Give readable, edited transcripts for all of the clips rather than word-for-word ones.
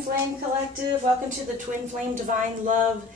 TwinFlame Collective. Welcome to the TwinFlame Divine Love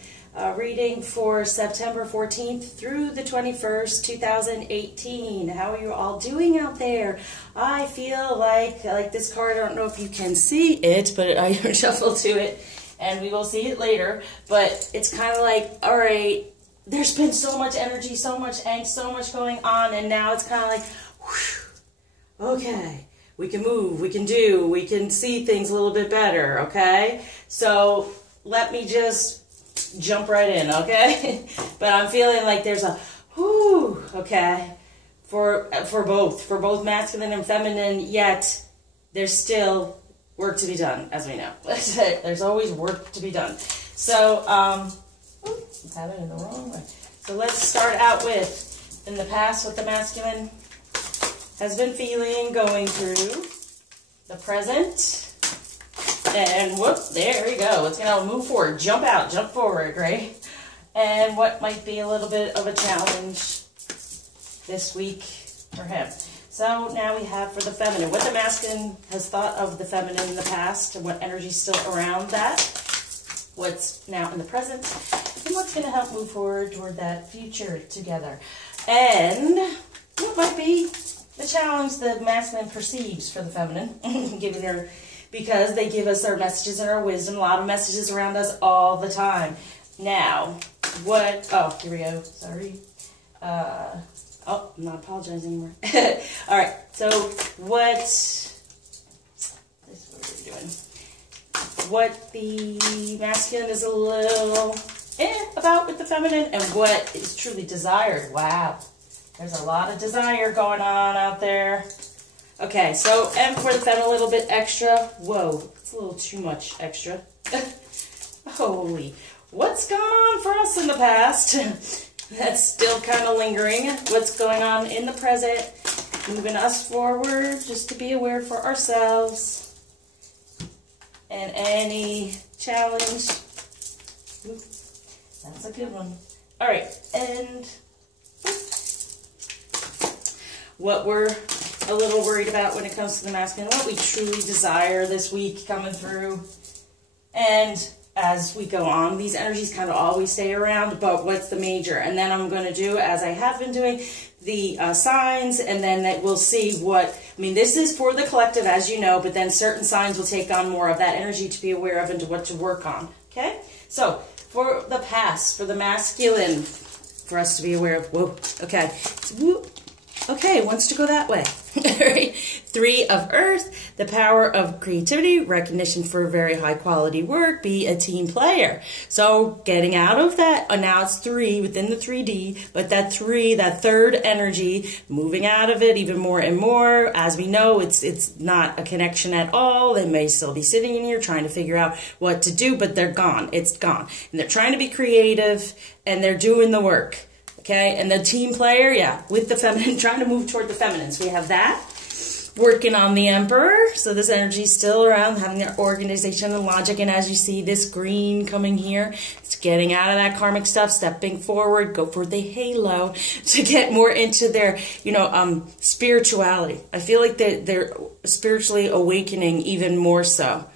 reading for September 14th through the 21st, 2018. How are you all doing out there? I feel like this card, I don't know if you can see it, but I shuffled to it, and we will see it later. But it's kind of like, all right, there's been so much energy, so much angst, so much going on, and now it's kind of like, whew, okay. We can move, we can do, we can see things a little bit better, okay? So let me just jump right in, okay? But I'm feeling like there's a whoo, okay, for both masculine and feminine, yet there's still work to be done, as we know. There's always work to be done. So, I have it in the wrong way. So let's start out with, in the past, what the masculine has been feeling, going through the present, and whoop, there we go. It's gonna move forward, jump out, jump forward, right? And what might be a little bit of a challenge this week for him. So now we have for the feminine, what the masculine has thought of the feminine in the past, and what energy's still around that, what's now in the present, and what's gonna help move forward toward that future together. And what might be the challenge the masculine perceives for the feminine, because they give us their messages and our wisdom, a lot of messages around us all the time. Now, oh, here we go, sorry. I'm not apologizing anymore. All right, so this is what we're doing. What the masculine is a little about with the feminine, and what is truly desired. Wow. There's a lot of desire going on out there. Okay, so, and for the feminine, a little bit extra. Whoa, it's a little too much extra. Holy, what's gone on for us in the past? That's still kind of lingering. What's going on in the present? Moving us forward, just to be aware for ourselves. And any challenge. Ooh, that's a good one. All right, and what we're a little worried about when it comes to the masculine, what we truly desire this week coming through. And as we go on, these energies kind of always stay around, but what's the major? And then I'm going to do, as I have been doing, the signs, and then we'll see what, I mean, this is for the collective, as you know, but then certain signs will take on more of that energy to be aware of and to what to work on, okay? So, for the past, for the masculine, for us to be aware of, whoa, okay, whoop. Okay, wants to go that way. Right? 3 of Earth, the power of creativity, recognition for very high quality work, be a team player. So getting out of that, now it's 3 within the 3D, but that 3, that third energy, moving out of it even more and more. As we know, it's not a connection at all. They may still be sitting in here trying to figure out what to do, but they're gone. It's gone. And they're trying to be creative, and they're doing the work. Okay, and the team player, yeah, with the feminine, trying to move toward the feminine. So we have that, working on the Emperor. So this energy is still around, having their organization and logic. And as you see, this green coming here, it's getting out of that karmic stuff, stepping forward, go for the halo to get more into their, spirituality. I feel like they're spiritually awakening even more so.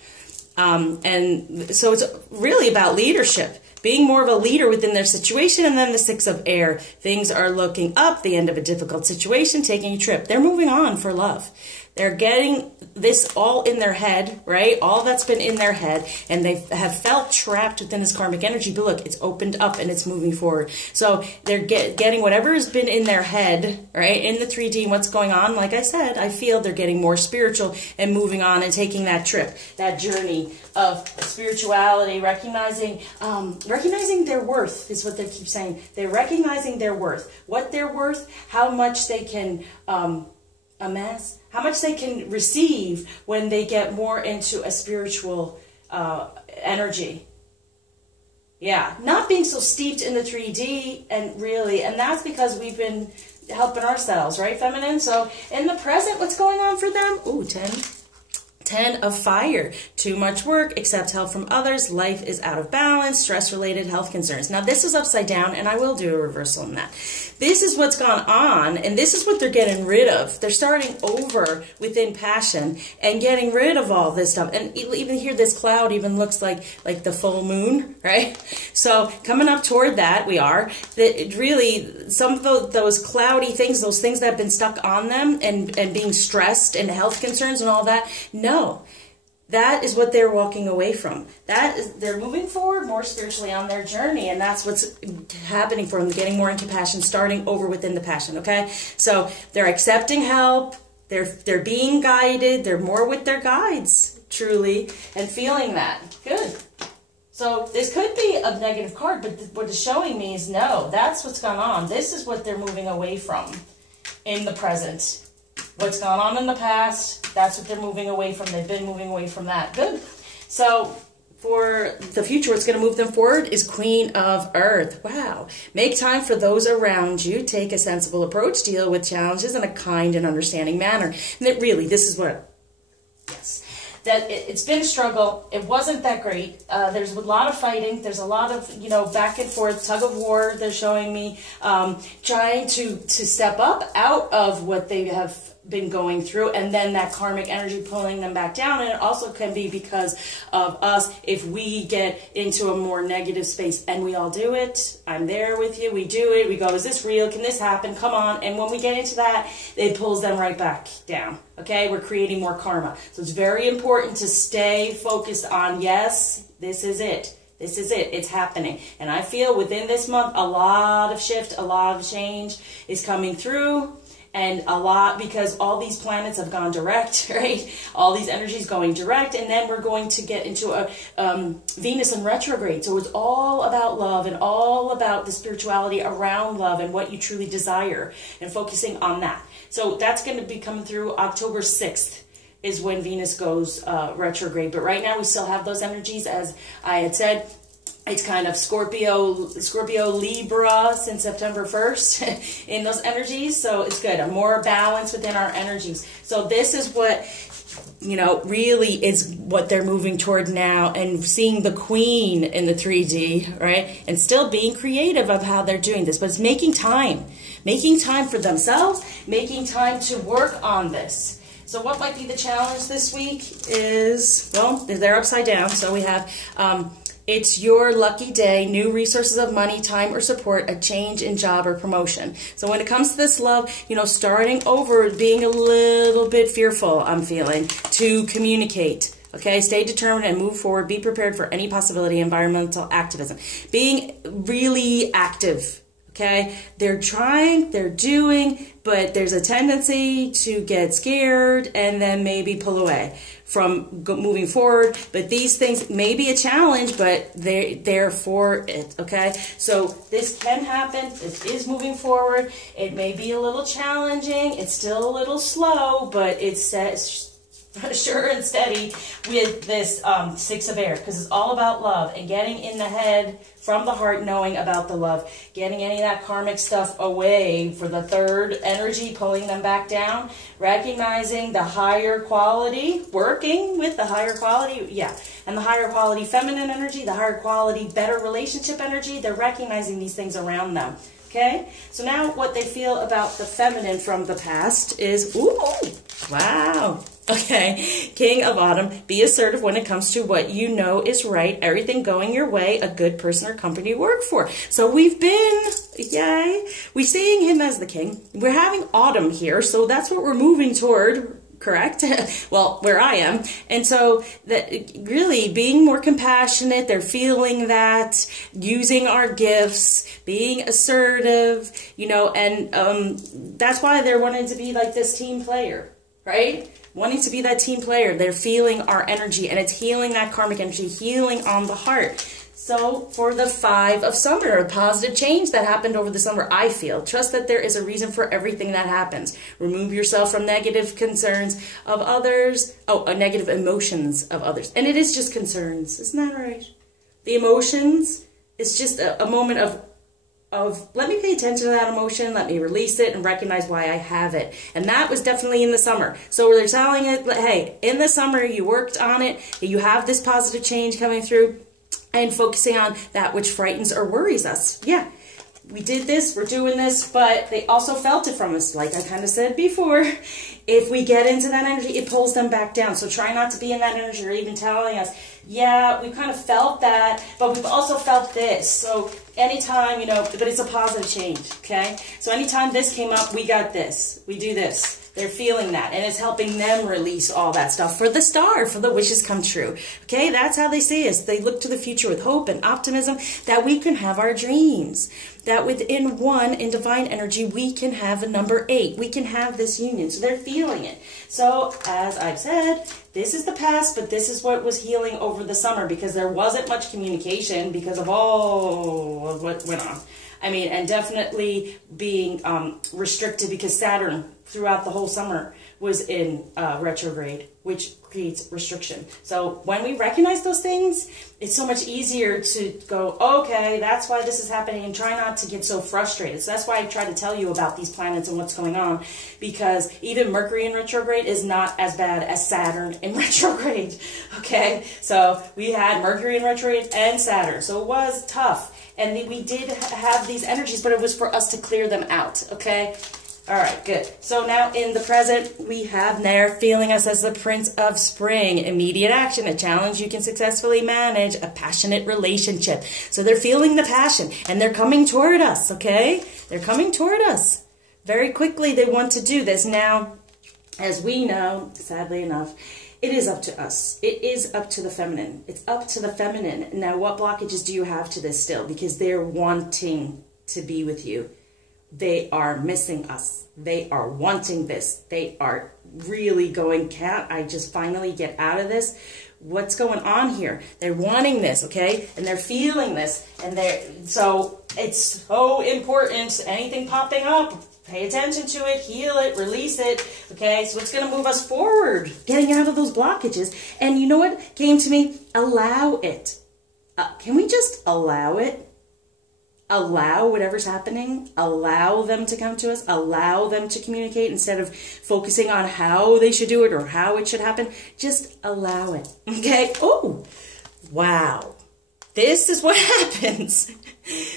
And so it's really about leadership. Being more of a leader within their situation. And then the 6 of Air. Things are looking up, the end of a difficult situation, taking a trip. They're moving on for love. They're getting this all in their head, right? All that's been in their head. And they have felt trapped within this karmic energy. But look, it's opened up and it's moving forward. So they're getting whatever has been in their head, right? In the 3D, and what's going on. Like I said, I feel they're getting more spiritual and moving on and taking that trip, that journey of spirituality, recognizing their worth is what they keep saying. They're recognizing their worth, what they're worth, how much they can amass, how much they can receive when they get more into a spiritual energy. Yeah, not being so steeped in the 3D, and that's because we've been helping ourselves, right, feminine? So in the present, what's going on for them? Ooh, 10 10 of fire, too much work, accept help from others, life is out of balance, stress-related health concerns. Now this is upside down, and I will do a reversal on that. This is what's gone on, and this is what they're getting rid of. They're starting over within passion and getting rid of all this stuff. And even here, this cloud even looks like the full moon, right? So coming up toward that, we are. That really, some of those cloudy things, those things that have been stuck on them and being stressed and health concerns and all that, no. That is what they're walking away from. They're moving forward more spiritually on their journey, and that's what's happening for them, getting more into passion, starting over within the passion, okay? So they're accepting help, they're being guided, they're more with their guides, truly, and feeling that. Good. So this could be a negative card, but what it's showing me is no, that's what's gone on. This is what they're moving away from in the present. What's gone on in the past, that's what they're moving away from. They've been moving away from that. Good. So for the future, what's going to move them forward is Queen of Earth. Wow. Make time for those around you. Take a sensible approach. Deal with challenges in a kind and understanding manner. And that really, this is what, yes, that it's been a struggle. It wasn't that great. There's a lot of fighting. There's a lot of, back and forth, tug of war. They're showing me trying to step up out of what they have been going through, and then that karmic energy pulling them back down. And it also can be because of us if we get into a more negative space, and we all do it. I'm there with you. We do it. We go, is this real? Can this happen? Come on. And when we get into that, it pulls them right back down. Okay, we're creating more karma. So it's very important to stay focused on, yes, this is it. This is it. It's happening. And I feel within this month, a lot of shift, a lot of change is coming through. And a lot, because all these planets have gone direct, right? All these energies going direct, and then we're going to get into a Venus in retrograde. So it's all about love and all about the spirituality around love and what you truly desire and focusing on that. So that's going to be coming through October 6th is when Venus goes retrograde. But right now we still have those energies, as I had said. It's kind of Scorpio, Libra since September 1st in those energies. So it's good. A more balance within our energies. So this is what, really is what they're moving toward now, and seeing the Queen in the 3D, right? And still being creative of how they're doing this. But it's making time for themselves, making time to work on this. So what might be the challenge this week is, well, they're upside down. So we have... it's your lucky day, new resources of money, time, or support, a change in job or promotion. So when it comes to this love, starting over, being a little bit fearful, I'm feeling, to communicate. Okay, stay determined and move forward. Be prepared for any possibility, environmental activism. Being really active. Okay, they're trying, they're doing, but there's a tendency to get scared and then maybe pull away from moving forward. But these things may be a challenge, but they're for it, okay? So this can happen. This is moving forward. It may be a little challenging. It's still a little slow, but it's sure and steady with this Six of Air, because it's all about love and getting in the head from the heart, knowing about the love, getting any of that karmic stuff away for the third energy, pulling them back down, recognizing the higher quality, working with the higher quality, and the higher quality feminine energy, the higher quality better relationship energy. They're recognizing these things around them. Okay, so now what they feel about the feminine from the past is, ooh, wow. Okay, King of Autumn, be assertive when it comes to what you know is right, everything going your way, a good person or company to work for. So we've been, we're seeing him as the king. We're having autumn here, so that's what we're moving toward. Correct? Well, where I am. And so that really being more compassionate, they're feeling that, using our gifts, being assertive, and that's why they're wanting to be like this team player, right? Wanting to be that team player. They're feeling our energy, and it's healing that karmic energy, healing on the heart. So for the 5 of Summer, a positive change that happened over the summer, I feel. Trust that there is a reason for everything that happens. Remove yourself from negative concerns of others. Negative emotions of others. And it is just concerns. Isn't that right? The emotions is just a moment of of let me pay attention to that emotion, let me release it and recognize why I have it. And that was definitely in the summer. So they're telling it, hey, in the summer you worked on it, you have this positive change coming through, and focusing on that which frightens or worries us. Yeah, we did this, we're doing this, but they also felt it from us. Like I kind of said before, if we get into that energy, it pulls them back down. So try not to be in that energy, or even telling us, yeah, we kind of felt that, but we've also felt this. So anytime, you know, but it's a positive change, okay? So anytime this came up, we got this, we do this. They're feeling that, and it's helping them release all that stuff for the star, for the wishes come true. Okay, that's how they see us. They look to the future with hope and optimism that we can have our dreams. That within one, in divine energy, we can have a number 8. We can have this union. So they're feeling it. So, as I've said, this is the past, but this is what was healing over the summer, because there wasn't much communication because of all of what went on. I mean, and definitely being restricted because Saturn throughout the whole summer was in retrograde, which creates restriction. So when we recognize those things, it's so much easier to go, okay, that's why this is happening, and try not to get so frustrated. So that's why I try to tell you about these planets and what's going on, because even Mercury in retrograde is not as bad as Saturn in retrograde, okay? So we had Mercury in retrograde and Saturn, so it was tough. And we did have these energies, but it was for us to clear them out, okay? All right, good. So now in the present, we have Nair feeling us as the Prince of Spring. Immediate action, a challenge you can successfully manage, a passionate relationship. So they're feeling the passion, and they're coming toward us, okay? They're coming toward us. Very quickly, they want to do this. Now, as we know, sadly enough, it is up to us. It is up to the feminine. It's up to the feminine. Now, what blockages do you have to this still? Because they're wanting to be with you. They are missing us. They are wanting this. They are really going, can't I just finally get out of this? What's going on here? They're wanting this, okay? And they're feeling this. And so it's so important. Anything popping up, pay attention to it, heal it, release it, okay? So it's going to move us forward, getting out of those blockages. And you know what came to me? Allow it. Can we just allow it? Allow whatever's happening, allow them to come to us, allow them to communicate instead of focusing on how they should do it or how it should happen. Just allow it, okay? Oh, wow. This is what happens.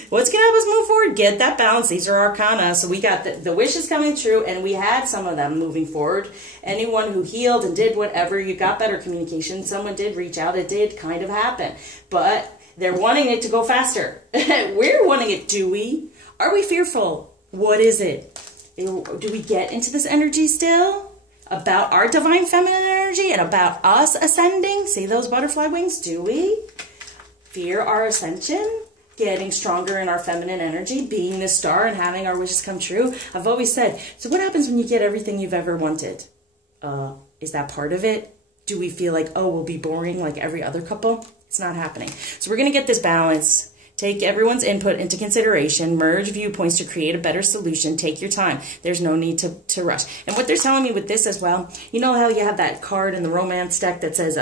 What's going to help us move forward? Get that balance. These are arcana. So we got the wishes coming true, and we had some of them moving forward. Anyone who healed and did whatever, you got better communication. Someone did reach out. It did kind of happen. But they're wanting it to go faster. We're wanting it, do we? Are we fearful? What is it? Do we get into this energy still? About our divine feminine energy and about us ascending? See those butterfly wings? Do we? Fear our ascension? Getting stronger in our feminine energy, being the star and having our wishes come true? I've always said, so what happens when you get everything you've ever wanted? Is that part of it? Do we feel like, oh, we'll be boring like every other couple? It's not happening. So we're going to get this balance. Take everyone's input into consideration. Merge viewpoints to create a better solution. Take your time. There's no need to rush. And what they're telling me with this as well, you know how you have that card in the romance deck that says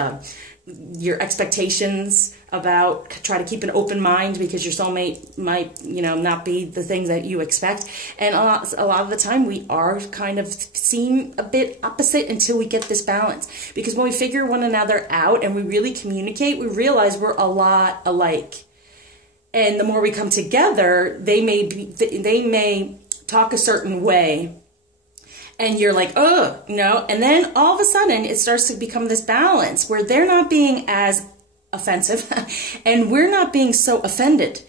your expectations about, try to keep an open mind because your soulmate might, you know, not be the things that you expect. And a lot of the time we are kind of seem a bit opposite until we get this balance. Because when we figure one another out and we really communicate, we realize we're a lot alike. And the more we come together, they may talk a certain way. And you're like, oh, you know, and then all of a sudden it starts to become this balance where they're not being as offensive and we're not being so offended,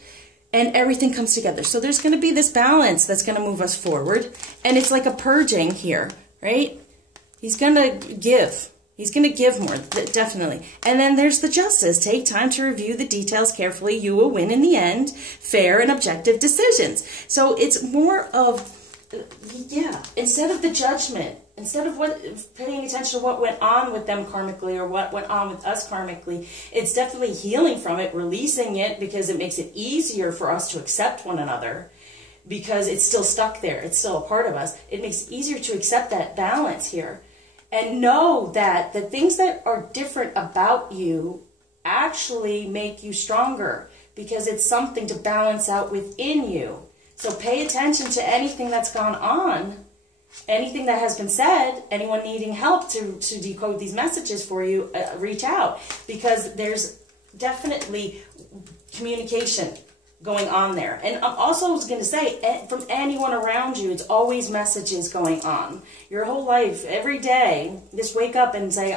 and everything comes together. So there's going to be this balance that's going to move us forward, and it's like a purging here, right? He's going to give. He's going to give more, definitely. And then there's the justice. Take time to review the details carefully. You will win in the end. Fair and objective decisions. So it's more of, yeah, instead of the judgment, instead of paying attention to what went on with them karmically or what went on with us karmically, it's definitely healing from it, releasing it, because it makes it easier for us to accept one another, because it's still stuck there. It's still a part of us. It makes it easier to accept that balance here and know that the things that are different about you actually make you stronger, because it's something to balance out within you. So pay attention to anything that's gone on, anything that has been said, anyone needing help to decode these messages for you, reach out, because there's definitely communication going on there. And I'm also going to say, from anyone around you, it's always messages going on. Your whole life, every day, just wake up and say,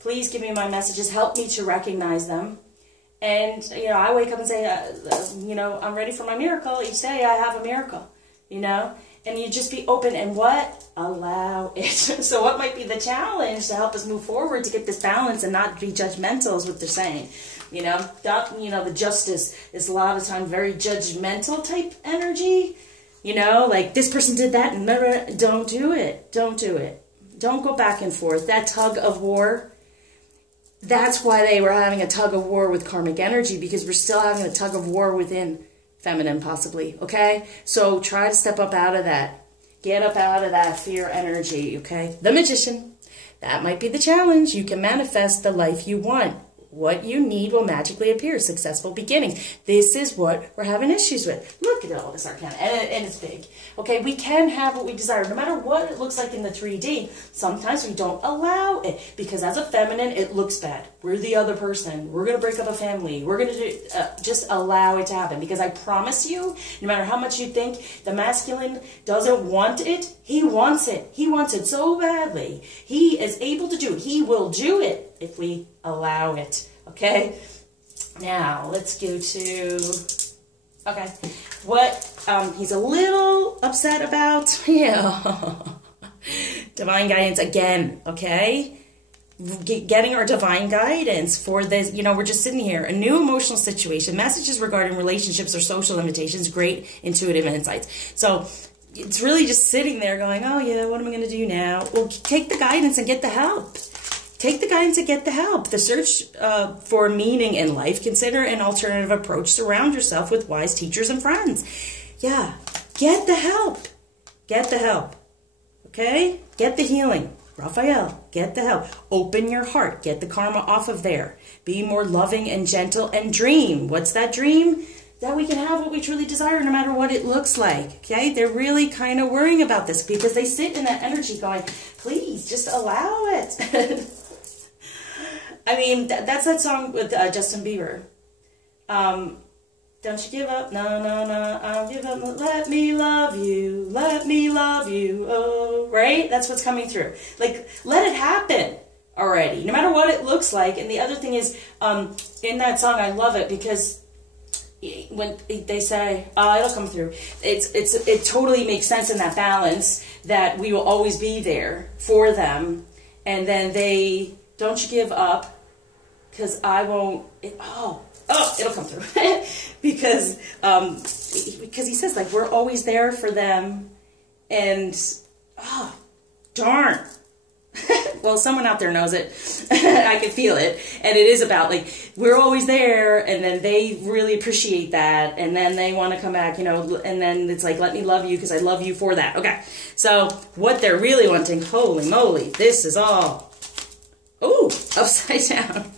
please give me my messages, help me to recognize them. And, I wake up and say, I'm ready for my miracle. Each day I have a miracle, And you just be open and what? Allow it. So what might be the challenge to help us move forward to get this balance and not be judgmental is what they're saying. The justice is a lot of time very judgmental type energy. Like this person did that and don't do it. Don't do it. Don't go back and forth. That tug of war. That's why they were having a tug of war with karmic energy, because we're still having a tug of war within feminine, possibly, okay? So try to step up out of that. Get up out of that fear energy, okay? The Magician. That might be the challenge. You can manifest the life you want. What you need will magically appear. Successful beginnings. This is what we're having issues with. Look at all this arcana, and it's big. Okay, we can have what we desire, no matter what it looks like in the 3D. Sometimes we don't allow it, because as a feminine, it looks bad. We're the other person. We're going to break up a family. We're going to just allow it to happen, because I promise you, no matter how much you think the masculine doesn't want it, he wants it. He wants it so badly. He is able to do it. He will do it if we allow it. Okay? Now, let's go to... Okay. What he's a little upset about. Yeah. Divine guidance again. Okay? Getting our divine guidance for this. We're just sitting here. A new emotional situation. Messages regarding relationships or social limitations. Great intuitive insights. So... it's really just sitting there going, oh yeah, what am I going to do now? Well, take the guidance and get the help. Take the guidance and get the help. The search for meaning in life. Consider an alternative approach. Surround yourself with wise teachers and friends. Yeah, get the help. Get the help. Okay? Get the healing. Raphael, get the help. Open your heart. Get the karma off of there. Be more loving and gentle and dream. What's that dream? That we can have what we truly desire no matter what it looks like, okay? They're really kind of worrying about this because they sit in that energy going, please, just allow it. I mean, that's that song with Justin Bieber. Don't you give up, no, no, no, I'll give up, let me love you, oh, right? That's what's coming through. Like, let it happen already, no matter what it looks like. And the other thing is, in that song, I love it because when they say, it'll come through, it totally makes sense in that balance that we will always be there for them. And then they, don't you give up, because I won't, it'll come through. because he says, like, we're always there for them. And, darn. Well, someone out there knows it. I can feel it. And it is about, like, we're always there, and then they really appreciate that, and then they want to come back, and then it's like, let me love you because I love you for that. Okay, so what they're really wanting, holy moly, this is all, upside down.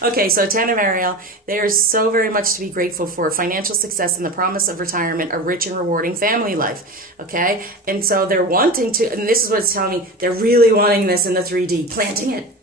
Okay, so Ten of Ariel, there's so very much to be grateful for. Financial success and the promise of retirement, a rich and rewarding family life, okay? And so they're wanting to, and this is what it's telling me, they're really wanting this in the 3D, planting it.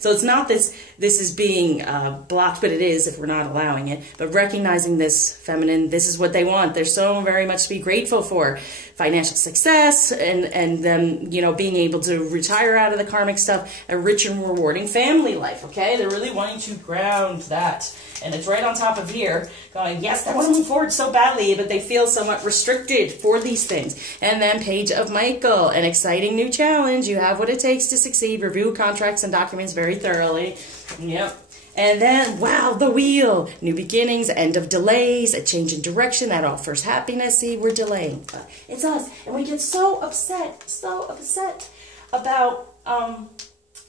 So it's not this is being blocked, but it is if we're not allowing it. But recognizing this feminine, this is what they want. There's so very much to be grateful for. Financial success and them, being able to retire out of the karmic stuff, a rich and rewarding family life, okay? They're really wanting to ground that. And it's right on top of here, going, yes, they want to move forward so badly, but they feel somewhat restricted for these things. And then Page of Michael, an exciting new challenge. You have what it takes to succeed. Review contracts and documents very thoroughly. Yep. And then, wow, the Wheel. New beginnings, end of delays, a change in direction that offers happiness. See, we're delaying. It's us. And we get so upset about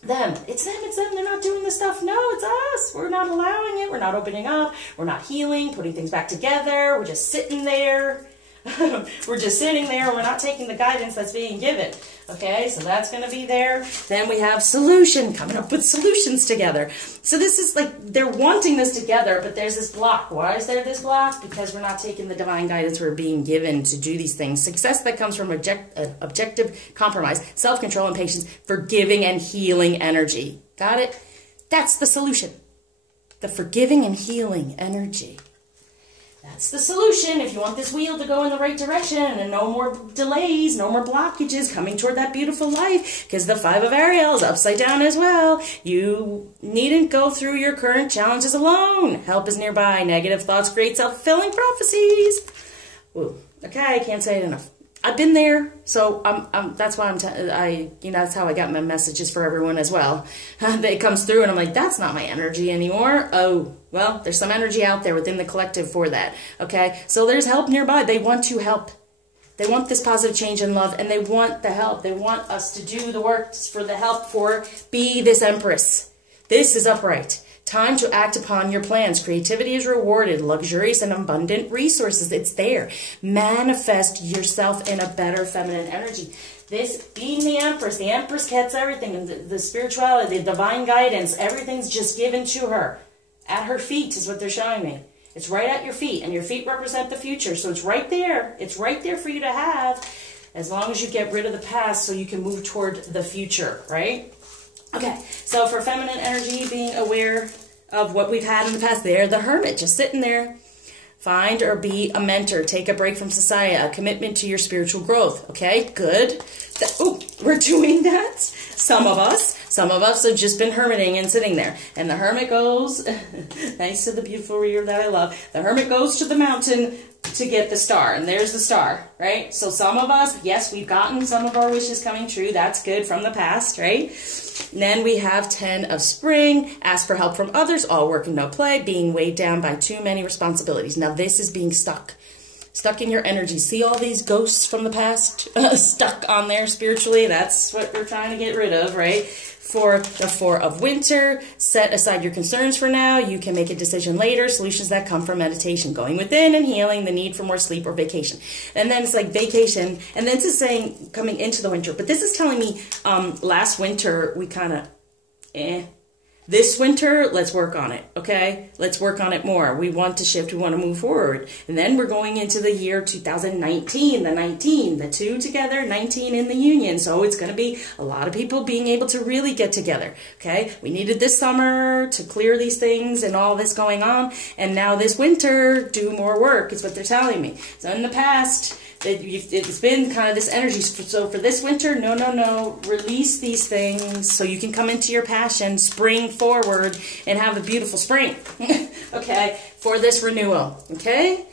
them. It's them, they're not doing the stuff. No, it's us. We're not allowing it. We're not opening up. We're not healing, putting things back together. We're just sitting there. We're just sitting there. We're not taking the guidance that's being given. Okay, so that's going to be there. Then we have solution, coming up with solutions together. So this is like, they're wanting this together, but there's this block. Why is there this block? Because we're not taking the divine guidance we're being given to do these things. Success that comes from objective compromise, self-control and patience, forgiving and healing energy. Got it? That's the solution. The forgiving and healing energy. That's the solution if you want this wheel to go in the right direction and no more delays, no more blockages coming toward that beautiful life, because the 5 of Ariel is upside down as well. You needn't go through your current challenges alone. Help is nearby. Negative thoughts create self-fulfilling prophecies. Ooh, okay, I can't say it enough. I've been there, so that's why that's how I got my messages for everyone as well. It comes through and I'm like, that's not my energy anymore. Oh, well, there's some energy out there within the collective for that. Okay, so there's help nearby. They want to help. They want this positive change in love, and they want the help. They want us to do the work for the help for be this Empress. This is upright. Time to act upon your plans. Creativity is rewarded. Luxurious and abundant resources. It's there. Manifest yourself in a better feminine energy. This being the Empress gets everything. And the spirituality, the divine guidance, everything's just given to her. At her feet is what they're showing me. It's right at your feet. And your feet represent the future. So it's right there. It's right there for you to have. As long as you get rid of the past so you can move toward the future, right? Okay, so for feminine energy, being aware of what we've had in the past, there, the Hermit, just sitting there. Find or be a mentor. Take a break from society. A commitment to your spiritual growth. Okay, good. We're doing that. Some of us have just been hermiting and sitting there. And the Hermit goes, thanks to the beautiful reader that I love, the Hermit goes to the mountain to get the star. And there's the star, right? So some of us, yes, we've gotten some of our wishes coming true. That's good from the past, right? And then we have 10 of spring. Ask for help from others. All work and no play. Being weighed down by too many responsibilities. Now this is being stuck. Stuck in your energy. See all these ghosts from the past stuck on there spiritually? That's what we're trying to get rid of, right? For the 4 of winter, set aside your concerns for now. You can make a decision later. Solutions that come from meditation, going within and healing, the need for more sleep or vacation. And then it's like vacation. And then it's saying coming into the winter. But this is telling me last winter we kind of, This winter, let's work on it, okay? Let's work on it more. We want to shift. We want to move forward. And then we're going into the year 2019, the 2 together, 19 in the union. So it's going to be a lot of people being able to really get together, okay? We needed this summer to clear these things and all this going on. And now this winter, do more work is what they're telling me. So in the past, it's been kind of this energy. So for this winter, no, release these things so you can come into your passion, spring forward, and have a beautiful spring. Okay, for this renewal, okay?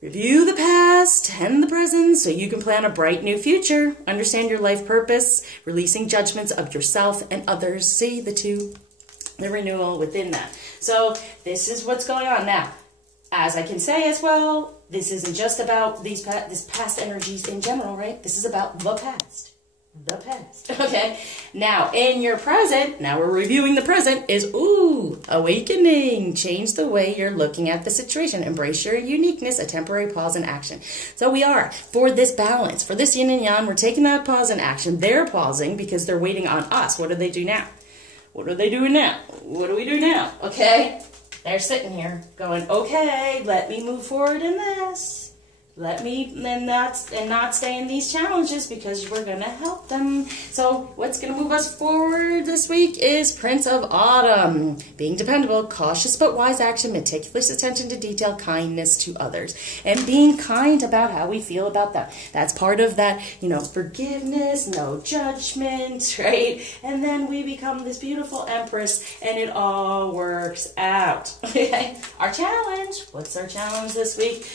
Review the past and the present so you can plan a bright new future. Understand your life purpose, releasing judgments of yourself and others. See the renewal within that. So this is what's going on now. As I can say as well, this isn't just about this past energies in general, right? This is about the past. The past. Okay. Now, in your present, now we're reviewing the present, is, awakening. Change the way you're looking at the situation. Embrace your uniqueness, a temporary pause in action. So we are, for this balance, for this yin and yang, we're taking that pause in action. They're pausing because they're waiting on us. What do they do now? What are they doing now? What do we do now? Okay. They're sitting here going, okay, let me move forward in this. Let me, and not stay in these challenges because we're going to help them. So what's going to move us forward this week is Prince of Autumn. Being dependable, cautious but wise action, meticulous attention to detail, kindness to others. And being kind about how we feel about them. That's part of that, forgiveness, no judgment, right? And then we become this beautiful Empress and it all works out. Okay? Our challenge. What's our challenge this week?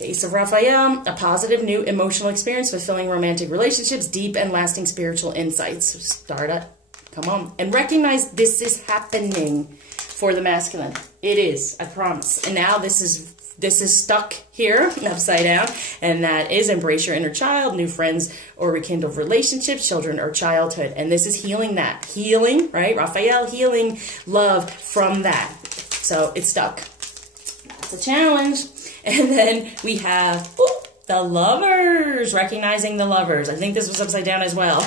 Ace of Raphael, a positive new emotional experience, fulfilling romantic relationships, deep and lasting spiritual insights. So start up, come on, and recognize this is happening for the masculine. It is, I promise. And now this is stuck here, upside down, and that is embrace your inner child, new friends or rekindled relationships, children or childhood. And this is healing that. Healing, right? Raphael, healing love from that. So it's stuck. That's a challenge. And then we have the lovers, recognizing the lovers. I think this was upside down as well.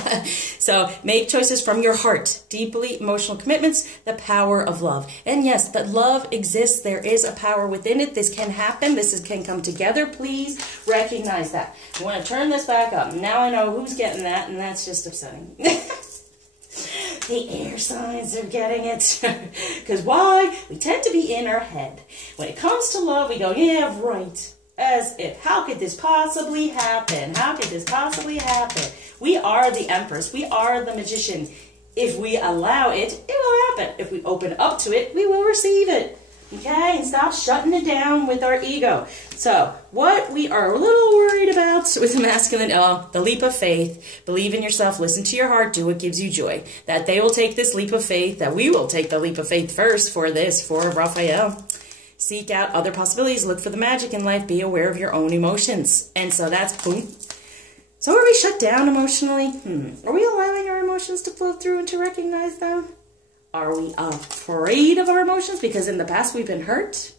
So make choices from your heart, deeply emotional commitments, the power of love. And yes, that love exists. There is a power within it. This can happen. Can come together. Please recognize that. I want to turn this back up. Now I know who's getting that, and that's just upsetting. The air signs are getting it. Because why? We tend to be in our head. When it comes to love, we go, yeah, right. As if, how could this possibly happen? How could this possibly happen? We are the Empress. We are the Magician. If we allow it, it will happen. If we open up to it, we will receive it. Okay? And stop shutting it down with our ego. So, what we are a little worried about with the masculine, the leap of faith. Believe in yourself. Listen to your heart. Do what gives you joy. That they will take this leap of faith. That we will take the leap of faith first for Raphael. Seek out other possibilities. Look for the magic in life. Be aware of your own emotions. And so that's boom. So are we shut down emotionally? Are we allowing our emotions to flow through and to recognize them? Are we afraid of our emotions because in the past we've been hurt?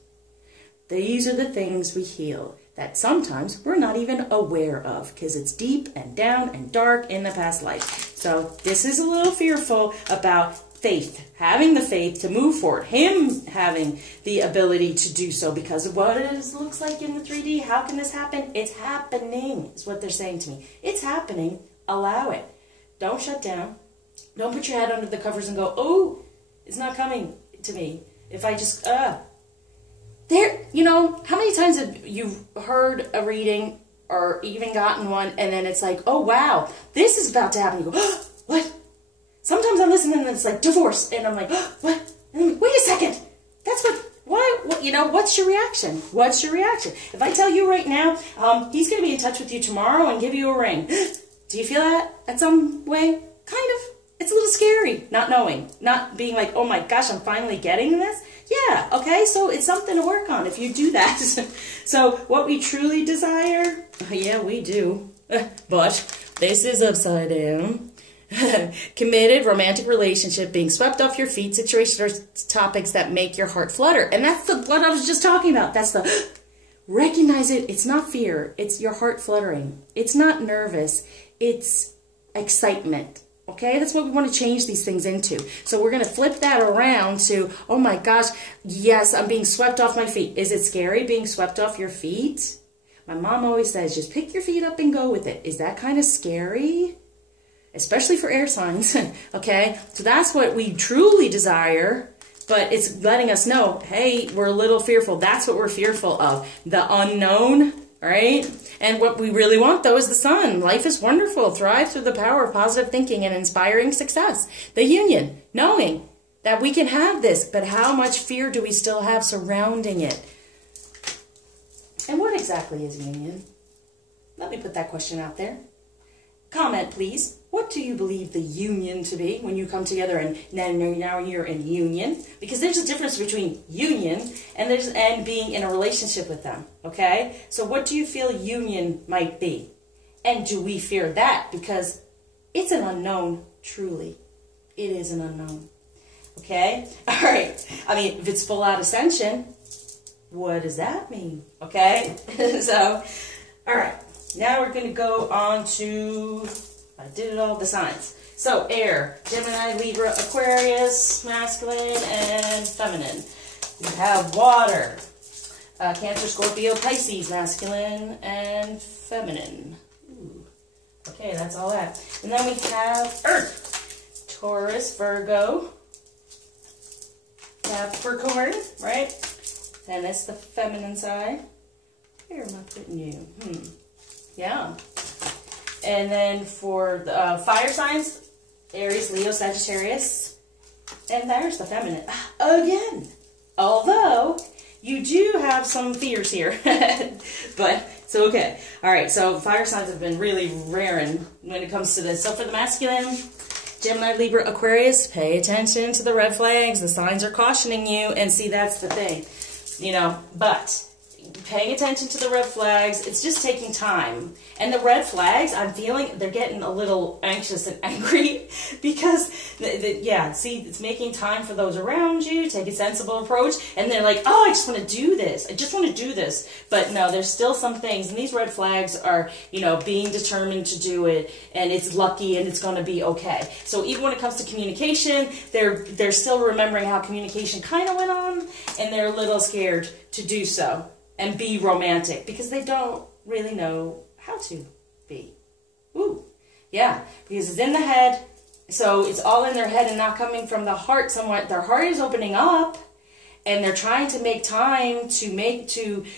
These are the things we heal that sometimes we're not even aware of because it's deep and down and dark in the past life. So this is a little fearful about faith, having the faith to move forward, him having the ability to do so because of what it looks like in the 3D. How can this happen? It's happening, is what they're saying to me. It's happening. Allow it. Don't shut down. Don't put your head under the covers and go, oh, it's not coming to me. If I just, there, you know, how many times have you heard a reading or even gotten one and then it's like, oh, wow, this is about to happen. You go, oh, what? Sometimes I'm listening and it's like divorce, and I'm like, oh, what? And I'm like, wait a second. That's what, you know, what's your reaction? What's your reaction? If I tell you right now, he's going to be in touch with you tomorrow and give you a ring. Do you feel that at some way? Kind of. It's a little scary, not knowing, not being like, oh my gosh, I'm finally getting this. Yeah, okay, so it's something to work on if you do that. So what we truly desire, yeah, we do, but this is upside down. Committed romantic relationship, being swept off your feet, situations or topics that make your heart flutter. And that's what I was just talking about. That's the recognize it. It's not fear. It's your heart fluttering. It's not nervous. It's excitement. Okay, that's what we want to change these things into. So we're going to flip that around to, oh my gosh, yes, I'm being swept off my feet. Is it scary being swept off your feet? My mom always says, just pick your feet up and go with it. Is that kind of scary? Especially for air signs, okay? So that's what we truly desire, but it's letting us know, hey, we're a little fearful. That's what we're fearful of, the unknown, right? And what we really want, though, is the sun. Life is wonderful. Thrive through the power of positive thinking and inspiring success. The union, knowing that we can have this, but how much fear do we still have surrounding it? And what exactly is union? Let me put that question out there. Comment, please. What do you believe the union to be when you come together and now you're in union? Because there's a difference between union and being in a relationship with them, okay? So what do you feel union might be? And do we fear that? Because it's an unknown, truly. It is an unknown, okay? All right. I mean, if it's full out ascension, what does that mean, okay? So, all right. Now we're going to go on to, I did it all, the signs. So air, Gemini, Libra, Aquarius, masculine and feminine. We have water, Cancer, Scorpio, Pisces, masculine and feminine. Ooh. Okay, that's all that. And then we have earth, Taurus, Virgo, Capricorn, right? And that's the feminine side. Where am I putting you? Yeah. And then for the fire signs, Aries, Leo, Sagittarius. And there's the feminine. Again. Although, you do have some fears here. But, it's okay. Alright, so fire signs have been really raring when it comes to this. So for the masculine, Gemini, Libra, Aquarius, pay attention to the red flags. The signs are cautioning you. And see, that's the thing. You know, but paying attention to the red flags. It's just taking time. And the red flags, I'm feeling they're getting a little anxious and angry because, yeah, see, it's making time for those around you, take a sensible approach, and they're like, oh, I just want to do this. I just want to do this. But no, there's still some things, and these red flags are, you know, being determined to do it, and it's lucky, and it's going to be okay. So even when it comes to communication, they're still remembering how communication kind of went on, and they're a little scared to do so and be romantic because they don't really know how to be. Ooh, yeah, because it's in the head, so it's all in their head and not coming from the heart somewhat. Their heart is opening up, and they're trying to make time to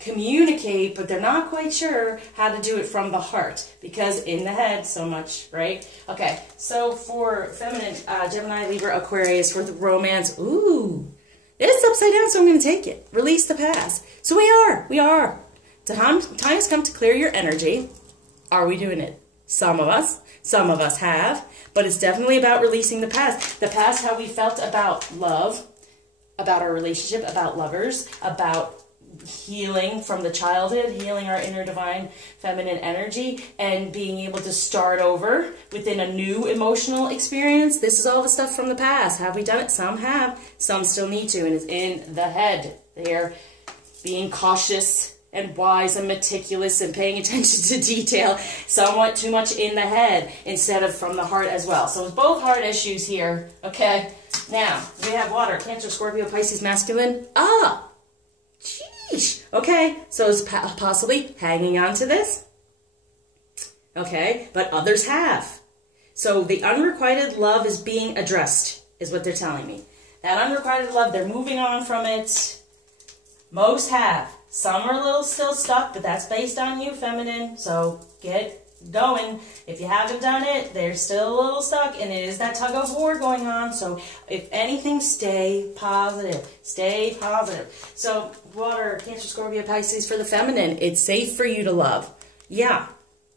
communicate, but they're not quite sure how to do it from the heart because in the head so much, right? Okay, so for feminine, Gemini, Libra, Aquarius, for the romance, ooh, it's upside down, so I'm going to take it. Release the past. So we are. Time has come to clear your energy. Are we doing it? Some of us have, but it's definitely about releasing the past. The past, how we felt about love, about our relationship, about lovers, about healing from the childhood, healing our inner divine feminine energy, and being able to start over within a new emotional experience. This is all the stuff from the past. Have we done it? Some have. Some still need to, and it's in the head. They're being cautious and wise and meticulous and paying attention to detail, somewhat too much in the head instead of from the heart as well. So it's both heart issues here, okay? Now, we have water, Cancer, Scorpio, Pisces, masculine. Ah, sheesh. Okay, so it's possibly hanging on to this. Okay, but others have. So the unrequited love is being addressed, is what they're telling me. That unrequited love, they're moving on from it. Most have. Some are a little still stuck, but that's based on you, feminine. So get going. If you haven't done it, they're still a little stuck, and it is that tug of war going on. So if anything, stay positive. Stay positive. So water, Cancer, Scorpio, Pisces, for the feminine, it's safe for you to love. Yeah,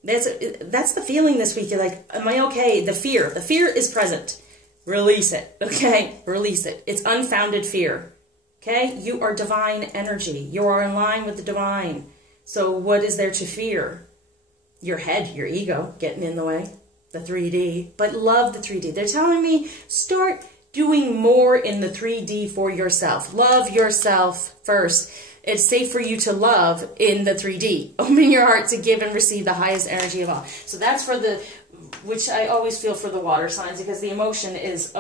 that's the feeling this week. You're like, am I okay? The fear is present. Release it, okay? Release it. It's unfounded fear. Okay, you are divine energy. You are in line with the divine. So what is there to fear? Your head, your ego, getting in the way, the 3D. But love the 3D. They're telling me start doing more in the 3D for yourself. Love yourself first. It's safe for you to love in the 3D. Open your heart to give and receive the highest energy of all. So that's for the, which I always feel for the water signs because the emotion is,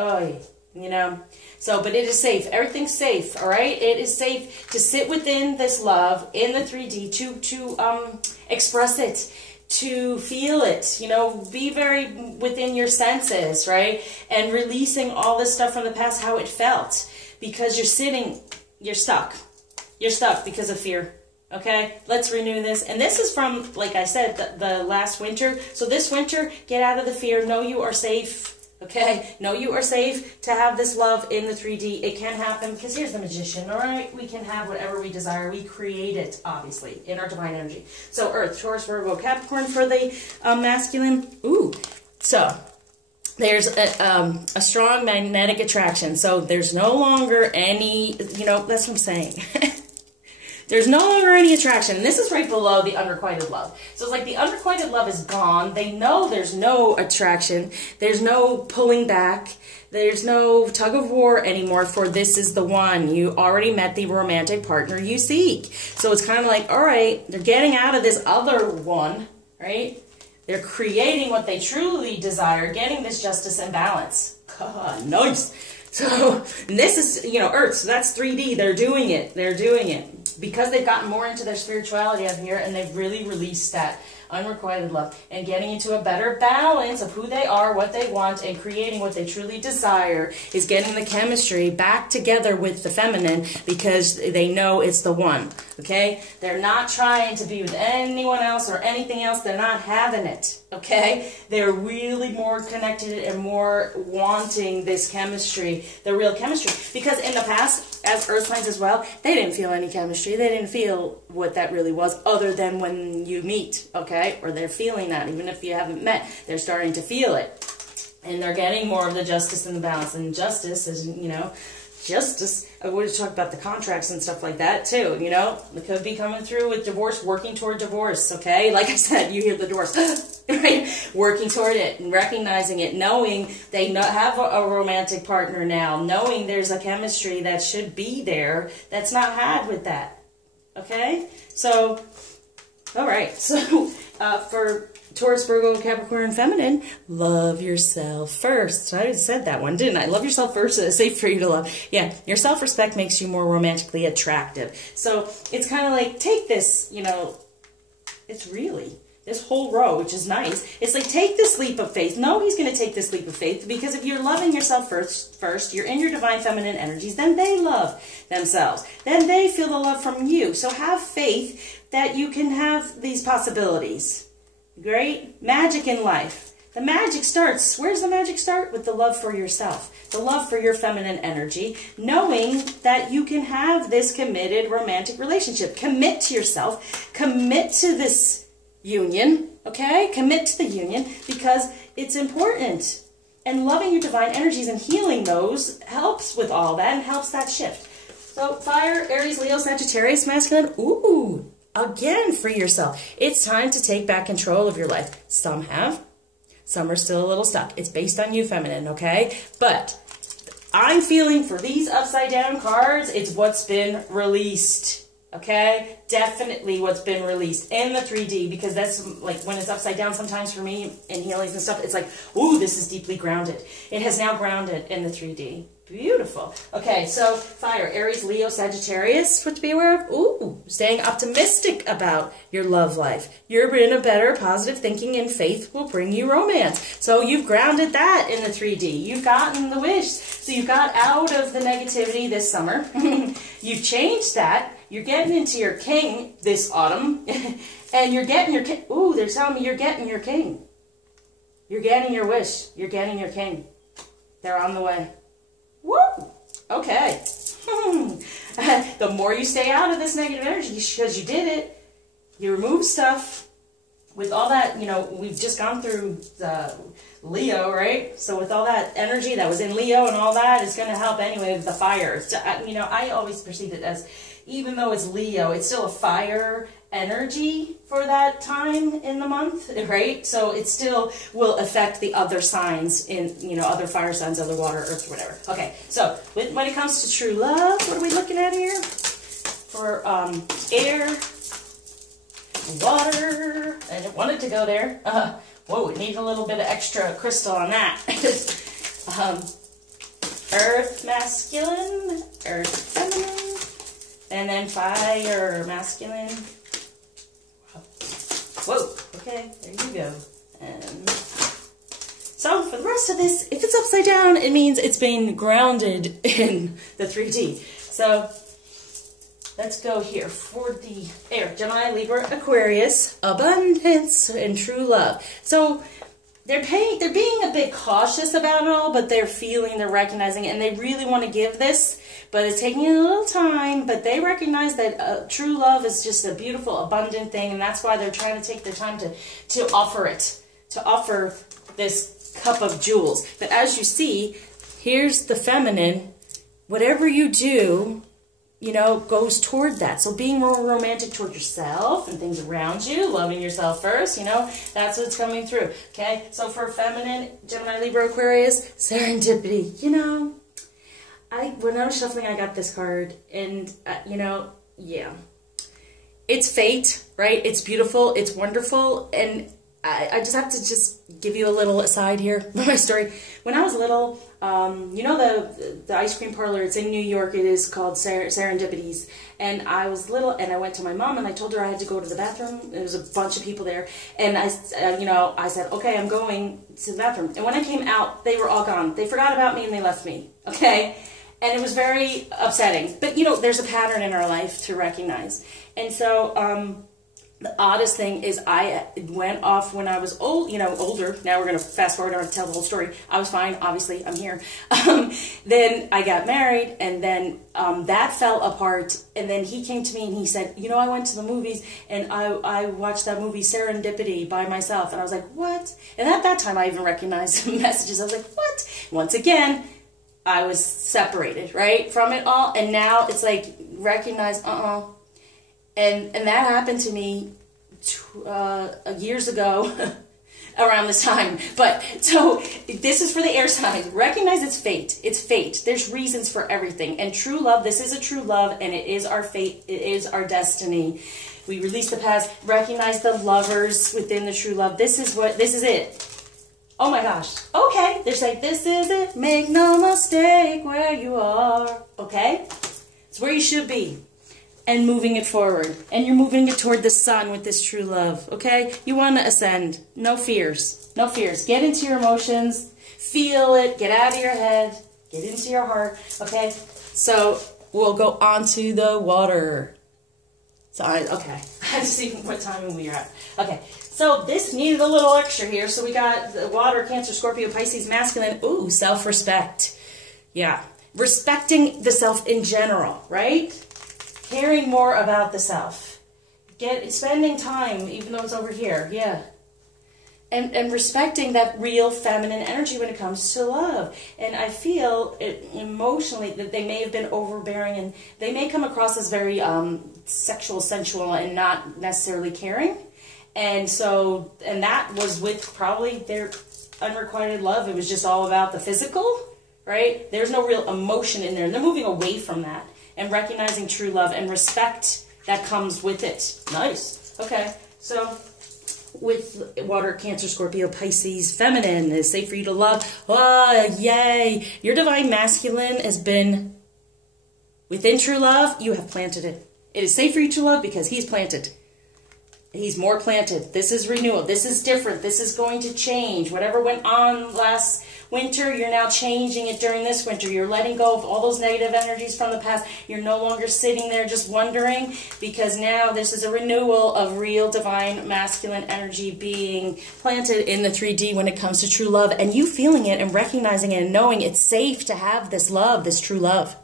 you know. So, but it is safe. Everything's safe, all right? It is safe to sit within this love in the 3D, to express it, to feel it, you know, be very within your senses, right? And releasing all this stuff from the past, how it felt. Because you're stuck. You're stuck because of fear, okay? Let's renew this. And this is from, like I said, the last winter. So this winter, get out of the fear. Know you are safe. Okay, know you are safe to have this love in the 3D. It can happen because here's the magician, all right? We can have whatever we desire. We create it, obviously, in our divine energy. So Earth, Taurus, Virgo, Capricorn for the masculine. Ooh, so there's a strong magnetic attraction. So there's no longer any, you know, that's what I'm saying. There's no longer any attraction. And this is right below the unrequited love. So it's like the unrequited love is gone. They know there's no attraction. There's no pulling back. There's no tug of war anymore for this is the one. You already met the romantic partner you seek. So it's kind of like, all right, they're getting out of this other one, right? They're creating what they truly desire, getting this justice and balance. God, nice. So this is, you know, Earth. So that's 3D. They're doing it. They're doing it. Because they've gotten more into their spirituality out here and they've really released that unrequited love and getting into a better balance of who they are, what they want, and creating what they truly desire is getting the chemistry back together with the feminine because they know it's the one, okay? They're not trying to be with anyone else or anything else. They're not having it, okay? They're really more connected and more wanting this chemistry, the real chemistry. Because in the past, as earth signs as well, they didn't feel any chemistry. They didn't feel what that really was other than when you meet, okay? Or they're feeling that. Even if you haven't met, they're starting to feel it. And they're getting more of the justice and the balance. And justice is, you know, justice. I would have talked about the contracts and stuff like that too, you know. It could be coming through with divorce, working toward divorce, okay? Like I said, you hear the divorce, right? Working toward it and recognizing it, knowing they have a romantic partner now, knowing there's a chemistry that should be there that's not had with that, okay? So, all right, so for Taurus, Virgo, Capricorn, and Feminine, love yourself first. I said that one, didn't I? Love yourself first, so it's safe for you to love. Yeah, your self-respect makes you more romantically attractive. So it's kind of like, take this, you know, it's really, this whole row, which is nice. It's like, take this leap of faith. No, he's going to take this leap of faith, because if you're loving yourself first, you're in your divine feminine energies, then they love themselves. Then they feel the love from you. So have faith that you can have these possibilities. Great magic in life. The magic starts, where's the magic start? With the love for yourself, the love for your feminine energy, knowing that you can have this committed romantic relationship. Commit to yourself, commit to this union, okay? Commit to the union, because it's important. And loving your divine energies and healing those helps with all that and helps that shift. So fire, Aries, Leo, Sagittarius, masculine, ooh. Again, free yourself. It's time to take back control of your life. Some have. Some are still a little stuck. It's based on you, feminine, okay? But I'm feeling for these upside down cards, it's what's been released, okay? Definitely what's been released in the 3D, because that's like when it's upside down sometimes for me in healings and stuff, it's like, ooh, this is deeply grounded. It has now grounded in the 3D. Beautiful. Okay, so fire, Aries, Leo, Sagittarius, what to be aware of? Ooh, staying optimistic about your love life. You're in a better positive thinking, and faith will bring you romance. So you've grounded that in the 3D. You've gotten the wish. So you got out of the negativity this summer. You've changed that. You're getting into your king this autumn. And you're getting your king. Ooh, they're telling me you're getting your king. You're getting your wish. You're getting your king. They're on the way. Woo! Okay. The more you stay out of this negative energy, because you did it, you remove stuff. With all that, you know, we've just gone through the Leo, right? So with all that energy that was in Leo and all that, it's going to help anyway with the fire. You know, I always perceive it as, even though it's Leo, it's still a fire energy for that time in the month, right? So it still will affect the other signs in, you know, other fire signs, other water, earth, whatever. Okay, so when it comes to true love, what are we looking at here? For air, water, I didn't want it to go there. Whoa, it needs a little bit of extra crystal on that. Earth, masculine, earth, feminine, and then fire, masculine. Whoa, okay, there you go. And so for the rest of this, if it's upside down, it means it's been grounded in the 3D. So let's go here for the air. Gemini, Libra, Aquarius, abundance and true love. So they're being a bit cautious about it all, but they're recognizing it, and they really want to give this. But it's taking a little time, but they recognize that true love is just a beautiful, abundant thing, and that's why they're trying to take their time to offer it, to offer this cup of jewels. But as you see, here's the feminine. Whatever you do, you know, goes toward that. So being more romantic toward yourself and things around you, loving yourself first, you know, that's what's coming through. Okay, so for feminine, Gemini, Libra, Aquarius, serendipity, you know. When I was shuffling, I got this card, and, you know, yeah. It's fate, right? It's beautiful, it's wonderful, and I just have to just give you a little aside here of my story. When I was little, you know the ice cream parlor, it's in New York, it is called Serendipities, and I was little, and I went to my mom, and I told her I had to go to the bathroom. There was a bunch of people there, and I said, okay, I'm going to the bathroom. And when I came out, they were all gone. They forgot about me, and they left me, okay? And it was very upsetting. But, you know, there's a pattern in our life to recognize. And so, the oddest thing is I went off when I was older. Now we're going to fast forward, I don't have to tell the whole story. I was fine, obviously, I'm here. Then I got married, and then that fell apart. And then he came to me and he said, you know, I went to the movies, and I watched that movie Serendipity by myself. And I was like, what? And at that time, I even recognized the messages. I was like, what? Once again, I was separated, right, from it all. And now it's like, recognize, And that happened to me years ago, around this time. But, so, this is for the air signs. Recognize it's fate. It's fate. There's reasons for everything. And true love, this is a true love, and it is our fate. It is our destiny. We release the past. Recognize the lovers within the true love. This is it. Oh my gosh. Okay. There's like, this is it. Make no mistake where you are. Okay? It's where you should be. And moving it forward. And you're moving it toward the sun with this true love. Okay? You want to ascend. No fears. No fears. Get into your emotions. Feel it. Get out of your head. Get into your heart. Okay? So we'll go on to the water. So I have to see what time we are at. Okay. So this needed a little extra here. So we got the water, Cancer, Scorpio, Pisces, masculine. Ooh, self-respect. Yeah. Respecting the self in general, right? Caring more about the self. Spending time, even though it's over here. Yeah. And respecting that real feminine energy when it comes to love. And I feel emotionally that they may have been overbearing, and they may come across as very sexual, sensual, and not necessarily caring. And so, and that was with probably their unrequited love. It was just all about the physical, right? There's no real emotion in there. They're moving away from that and recognizing true love and respect that comes with it. Nice. Okay. So with water, Cancer, Scorpio, Pisces, feminine is safe for you to love. Oh, yay. Your divine masculine has been within true love. You have planted it. It is safe for you to love because he's planted. He's more planted. This is renewal. This is different. This is going to change. Whatever went on last winter, you're now changing it during this winter. You're letting go of all those negative energies from the past. You're no longer sitting there just wondering, because now this is a renewal of real divine masculine energy being planted in the 3D when it comes to true love, and you feeling it and recognizing it and knowing it's safe to have this love, this true love.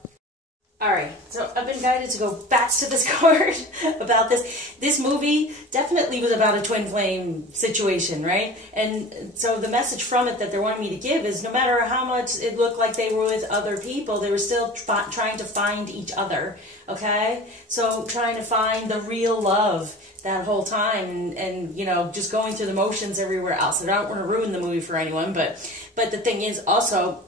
Alright, so I've been guided to go back to this card about this. This movie definitely was about a twin flame situation, right? And so the message from it that they're wanting me to give is no matter how much it looked like they were with other people, they were still trying to find each other, okay? So trying to find the real love that whole time and you know, just going through the motions everywhere else. I don't want to ruin the movie for anyone, but the thing is also,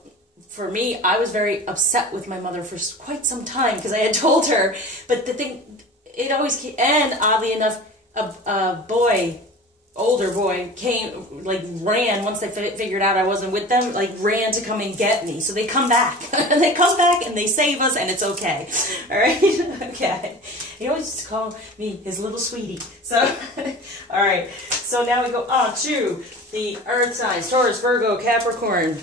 for me, I was very upset with my mother for quite some time because I had told her. But the thing, it always came, and oddly enough, a boy, older boy, came, like ran, once they figured out I wasn't with them, like ran to come and get me. So they come back. They come back and they save us and it's okay. Alright? Okay. He always used to call me his little sweetie. So, alright. So now we go on to the earth signs, Taurus, Virgo, Capricorn.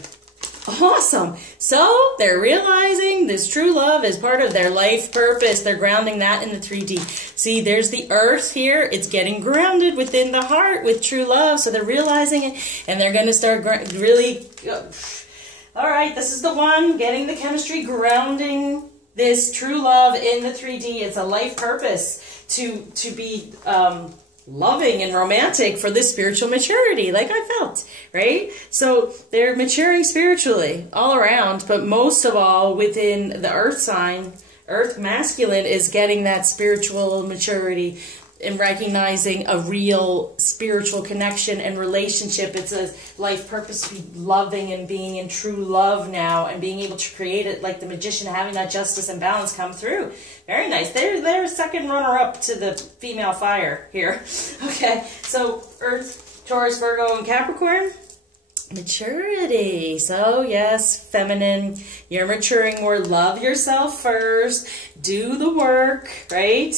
Awesome. So they're realizing this true love is part of their life purpose. They're grounding that in the 3D. See, there's the earth here. It's getting grounded within the heart with true love. So they're realizing it, and they're going to start really, all right, this is the one, getting the chemistry, grounding this true love in the 3D. It's a life purpose to be loving and romantic for this spiritual maturity, like I felt, right? So they're maturing spiritually all around, but most of all within the earth sign. Earth masculine is getting that spiritual maturity and recognizing a real spiritual connection and relationship. It's a life purpose to be loving and being in true love now and being able to create it like the magician, having that justice and balance come through. Very nice. They're second runner-up to the female fire here. Okay, so Earth, Taurus, Virgo, and Capricorn. Maturity. So yes, feminine. You're maturing more. Love yourself first. Do the work, right?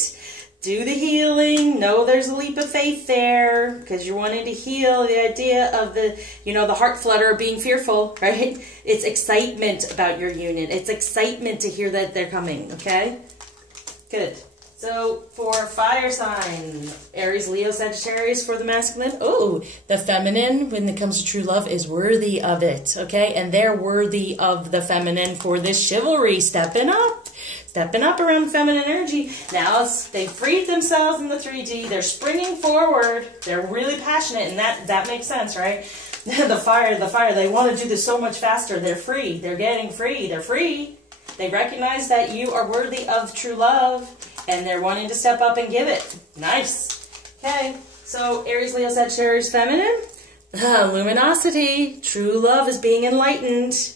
Do the healing. Know there's a leap of faith there because you're wanting to heal the idea of the, you know, the heart flutter of being fearful, right? It's excitement about your union. It's excitement to hear that they're coming, okay? Good. So for fire sign, Aries, Leo, Sagittarius for the masculine. Oh, the feminine, when it comes to true love, is worthy of it, okay? And they're worthy of the feminine for this chivalry, stepping up around the feminine energy. Now they've freed themselves in the 3D. They're springing forward. They're really passionate, and that makes sense, right? The fire. They want to do this so much faster. They're free. They're getting free. They're free. They recognize that you are worthy of true love, and they're wanting to step up and give it. Nice. Okay, so Aries, Leo, Sagittarius, feminine. Luminosity. True love is being enlightened.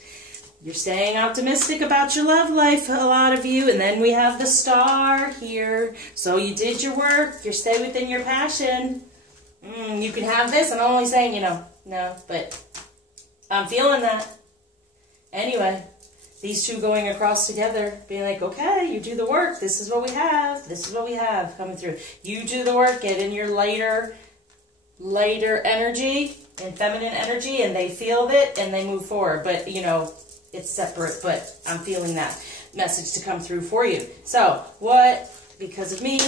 You're staying optimistic about your love life, a lot of you. And then we have the star here. So you did your work. You stay within your passion. You can have this. I'm only saying, no, but I'm feeling that. Anyway, these two going across together, being like, okay, you do the work. This is what we have. This is what we have coming through. You do the work. Get in your lighter energy and feminine energy, and they feel it and they move forward. But, it's separate, but I'm feeling that message to come through for you. So, what, because of me,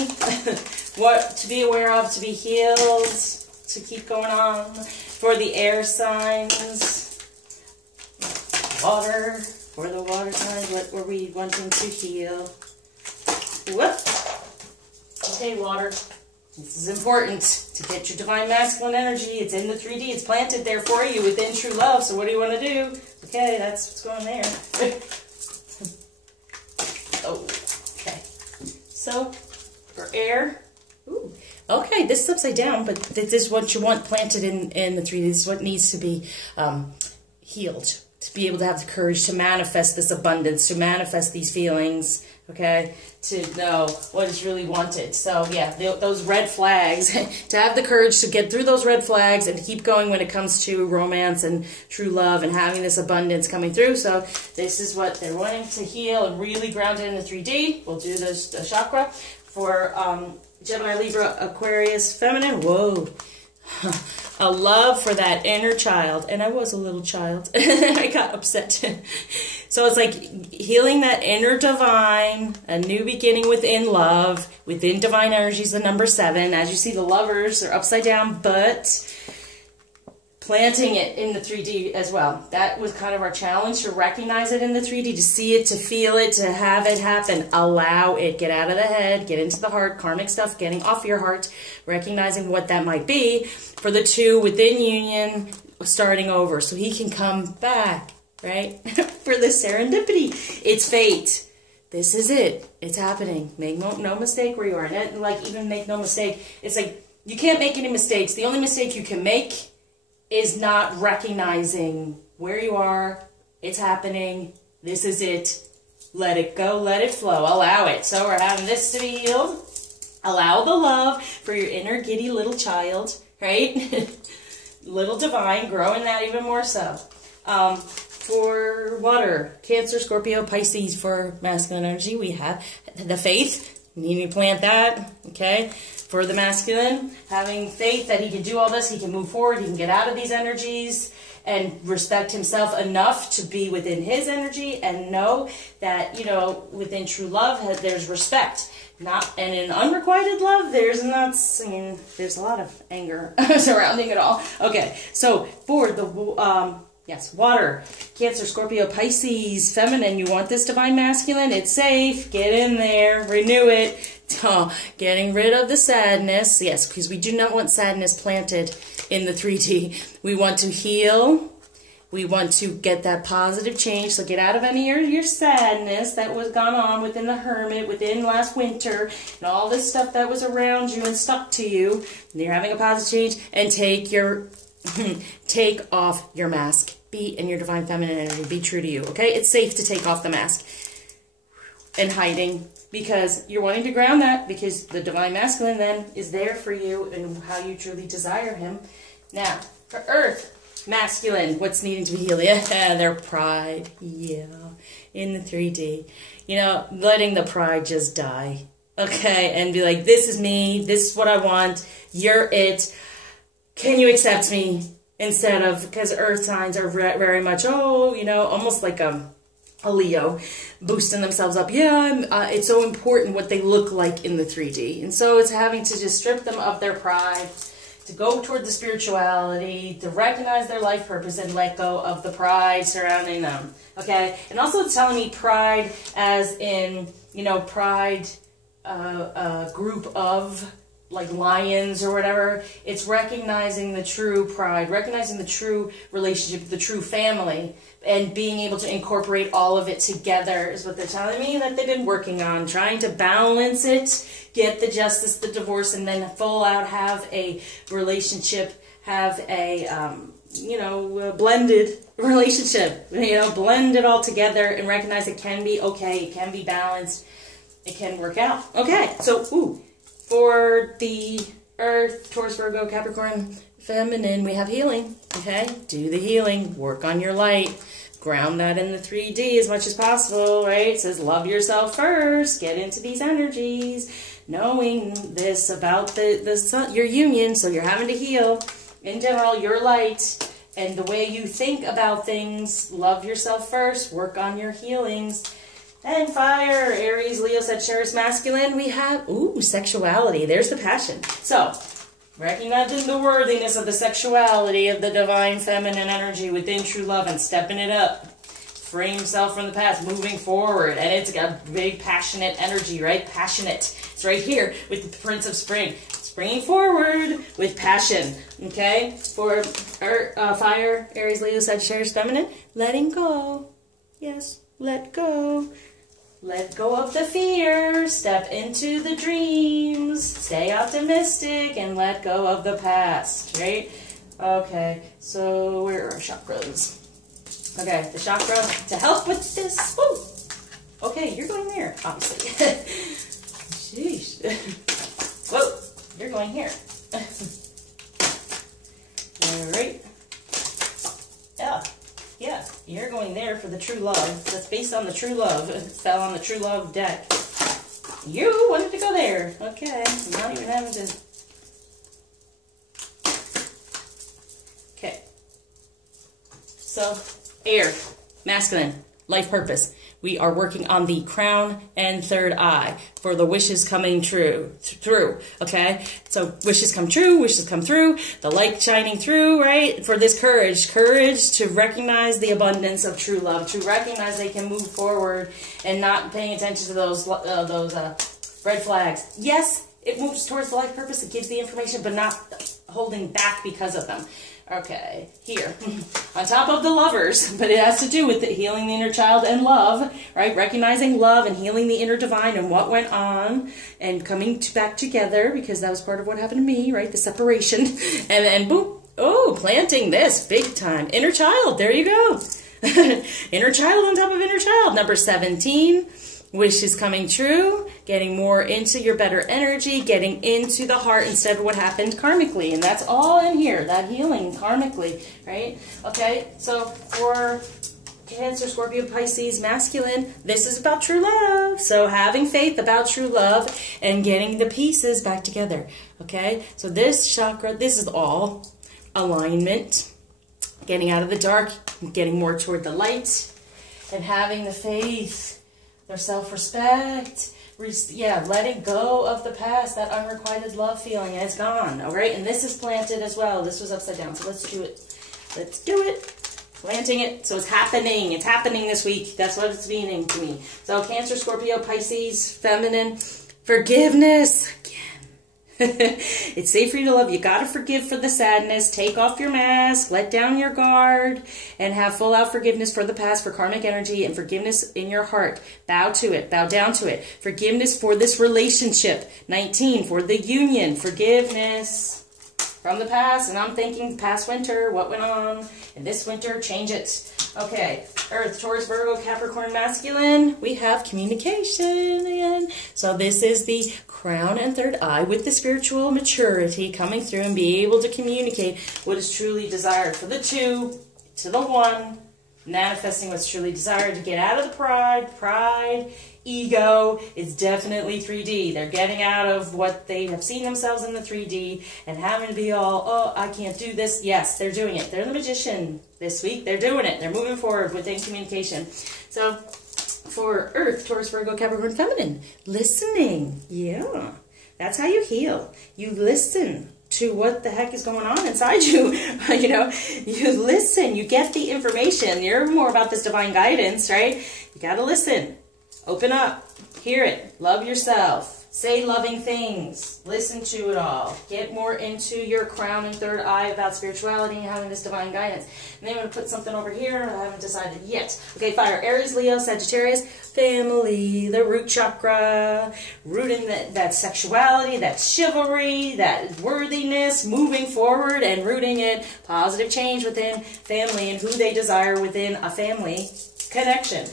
what to be aware of, to be healed, to keep going on for the air signs, water, for the water signs, what were we wanting to heal? Whoop. Okay, water. This is important to get your divine masculine energy. It's in the 3D. It's planted there for you within true love. So what do you want to do? Okay, that's what's going there. Oh, okay. So, for air. Ooh. Okay, this is upside down, but this is what you want planted in the 3D. This is what needs to be healed. To be able to have the courage to manifest this abundance, to manifest these feelings, okay, to know what is really wanted. So, yeah, those red flags, to have the courage to get through those red flags and keep going when it comes to romance and true love and having this abundance coming through. So, this is what they're wanting to heal and really ground it in the 3D. We'll do the chakra for Gemini, Libra, Aquarius, feminine. Whoa. A love for that inner child. And I was a little child. I got upset. So it's like healing that inner divine, a new beginning within love, within divine energies, the number 7. As you see, the lovers are upside down, but planting it in the 3D as well. That was kind of our challenge, to recognize it in the 3D, to see it, to feel it, to have it happen. Allow it. Get out of the head, get into the heart, karmic stuff, getting off your heart, recognizing what that might be for the 2 within union, starting over, so he can come back, right? For the serendipity. It's fate. This is it. It's happening. Make no mistake where you are. And like, even make no mistake. It's like, you can't make any mistakes. The only mistake you can make is not recognizing where you are. It's happening. This is it. Let it go. Let it flow. Allow it. So we're having this to be healed. Allow the love for your inner giddy little child, right? Little divine, growing that even more so. For water, Cancer, Scorpio, Pisces, for masculine energy, we have the faith. You need to plant that, okay? For the masculine, having faith that he can do all this, he can move forward, he can get out of these energies, and respect himself enough to be within his energy, and know that, within true love, there's respect. And in unrequited love, there's a lot of anger surrounding it all. Okay, so for the, water, Cancer, Scorpio, Pisces, feminine, you want this divine masculine, it's safe, get in there, renew it. Getting rid of the sadness, yes, because we do not want sadness planted in the 3D. We want to heal. We want to get that positive change. So get out of any of your sadness that was gone on within the hermit, within last winter, and all this stuff that was around you and stuck to you. And you're having a positive change, and take off your mask. Be in your divine feminine energy. Be true to you. Okay, it's safe to take off the mask and hiding. Because you're wanting to ground that, because the divine masculine then is there for you and how you truly desire him. Now, for earth, masculine, what's needing to be healed? Yeah, their pride. Yeah, in the 3D. Letting the pride just die. Okay, and be like, this is me, this is what I want, you're it. Can you accept me? Instead of, because earth signs are very much, almost like a Leo, boosting themselves up. Yeah, it's so important what they look like in the 3D. And so it's having to just strip them of their pride, to go toward the spirituality, to recognize their life purpose and let go of the pride surrounding them. Okay? And also it's telling me pride as in, pride, a group of like lions or whatever. It's recognizing the true pride, recognizing the true relationship, the true family, and being able to incorporate all of it together is what they're telling me that they've been working on, trying to balance it, get the justice, the divorce, and then full out have a relationship, have a, blended relationship, blend it all together and recognize it can be okay, it can be balanced, it can work out. Okay, so, for the Earth, Taurus, Virgo, Capricorn, Feminine, we have healing, okay? Do the healing, work on your light, ground that in the 3D as much as possible, right? It says love yourself first, get into these energies, knowing this about the sun, your union, so you're having to heal. In general, your light and the way you think about things, love yourself first, work on your healings. And fire, Aries, Leo, Sagittarius, masculine, we have, sexuality. There's the passion. So, recognizing the worthiness of the sexuality of the divine feminine energy within true love and stepping it up. Freeing yourself from the past, moving forward. And it's a big passionate energy, right? Passionate. It's right here with the Prince of Spring. Springing forward with passion, okay? For fire, Aries, Leo, Sagittarius, feminine, letting go. Yes, let go. Let go of the fear, step into the dreams, stay optimistic, and let go of the past, right? Okay, so where are our chakras? Okay, the chakra to help with this. Woo! Okay, you're going there, obviously. Sheesh. Whoa, you're going here. All right. Yeah, you're going there for the true love. That's based on the true love. It fell on the true love deck. You wanted to go there. Okay, not even having to. Okay. So, air, masculine, life purpose. We are working on the crown and third eye for the wishes coming through, okay? So wishes come true, wishes come through, the light shining through, right? For this courage to recognize the abundance of true love, to recognize they can move forward and not paying attention to those red flags. Yes, it moves towards the life purpose, it gives the information, but not holding back because of them. Okay, here, on top of the lovers, but it has to do with the healing the inner child and love, right? Recognizing love and healing the inner divine and what went on and coming back together, because that was part of what happened to me, right? The separation. And then, boom, planting this big time. Inner child, there you go. Inner child on top of inner child. Number 17. Wishes coming true, getting more into your better energy, getting into the heart instead of what happened karmically. And that's all in here, that healing karmically, right? Okay, so for Cancer, Scorpio, Pisces, masculine, this is about true love. So having faith about true love and getting the pieces back together, okay? So this chakra, this is all alignment, getting out of the dark, getting more toward the light, and having the faith, their self-respect, letting go of the past, that unrequited love feeling, and it's gone, all right? And this is planted as well. This was upside down, so let's do it. Let's do it. Planting it, so it's happening. It's happening this week. That's what it's meaning to me. So Cancer, Scorpio, Pisces, feminine, forgiveness. It's safe for you to love. You got to forgive for the sadness. Take off your mask. Let down your guard. And have full out forgiveness for the past, for karmic energy, and forgiveness in your heart. Bow to it. Bow down to it. Forgiveness for this relationship. 19, for the union. Forgiveness from the past. And I'm thinking past winter, what went on. And this winter, change it. Okay, Earth, Taurus, Virgo, Capricorn, masculine. We have communication again. So this is the crown and third eye with the spiritual maturity coming through and be able to communicate what is truly desired for the two to the one, manifesting what's truly desired to get out of the pride, ego is definitely 3D. They're getting out of what they have seen themselves in the 3D and having to be all, oh, I can't do this. Yes, they're doing it. They're the magician this week. They're doing it. They're moving forward within communication. So for Earth, Taurus, Virgo, Capricorn, feminine, listening. Yeah, that's how you heal. You listen to what the heck is going on inside you. You know, you listen, you get the information. You're more about this divine guidance, right? You got to listen. Open up. Hear it. Love yourself. Say loving things. Listen to it all. Get more into your crown and third eye about spirituality and having this divine guidance. And then I'm going to put something over here. I haven't decided yet. Okay, fire. Aries, Leo, Sagittarius, family, the root chakra, rooting that sexuality, that chivalry, that worthiness, moving forward and rooting in positive change within family and who they desire within a family connection.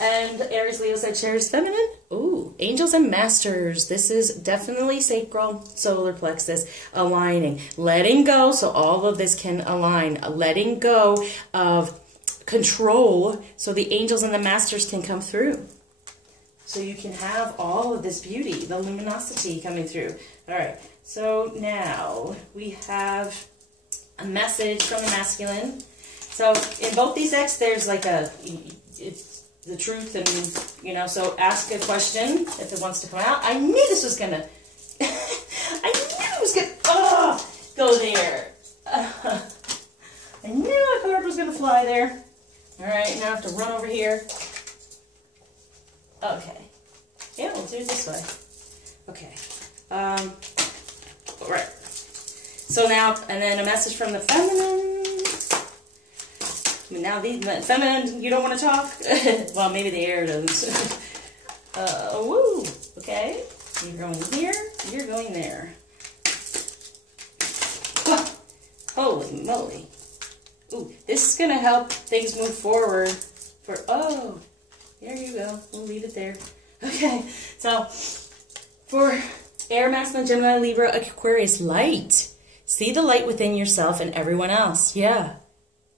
And Aries, Leo, Sagittarius, feminine. Ooh, angels and masters. This is definitely sacral, solar plexus, aligning, letting go so all of this can align, letting go of control so the angels and the masters can come through. So you can have all of this beauty, the luminosity coming through. All right, so now we have a message from the masculine. So in both these decks, there's like it's the truth, and you know, so ask a question if it wants to come out. I knew this was gonna I knew it was gonna go there. I knew a card was gonna fly there. All right, now I have to run over here. Okay, yeah, we'll do it this way. Okay, all right, so now, and then a message from the feminine. Now the feminine, you don't want to talk? Well, maybe the air does. Woo, okay. You're going here, you're going there. Oh, holy moly. Ooh, this is going to help things move forward. Oh, there you go. We'll leave it there. Okay, so for air, masculine, Gemini, Libra, Aquarius, light. See the light within yourself and everyone else. Yeah.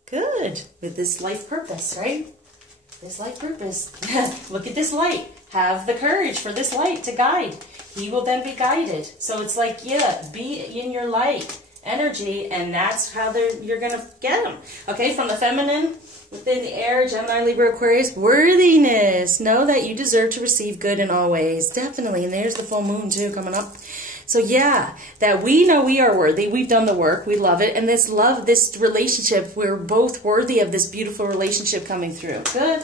Good. With this life purpose, right? This life purpose. Look at this light. Have the courage for this light to guide. He will then be guided. So it's like, yeah, be in your light energy, and that's how you're going to get them. Okay, from the feminine, within the air, Gemini, Libra, Aquarius, worthiness. Know that you deserve to receive good in all ways. Definitely. And there's the full moon, too, coming up. So yeah, that we know we are worthy. We've done the work. We love it. And this love, this relationship, we're both worthy of this beautiful relationship coming through. Good.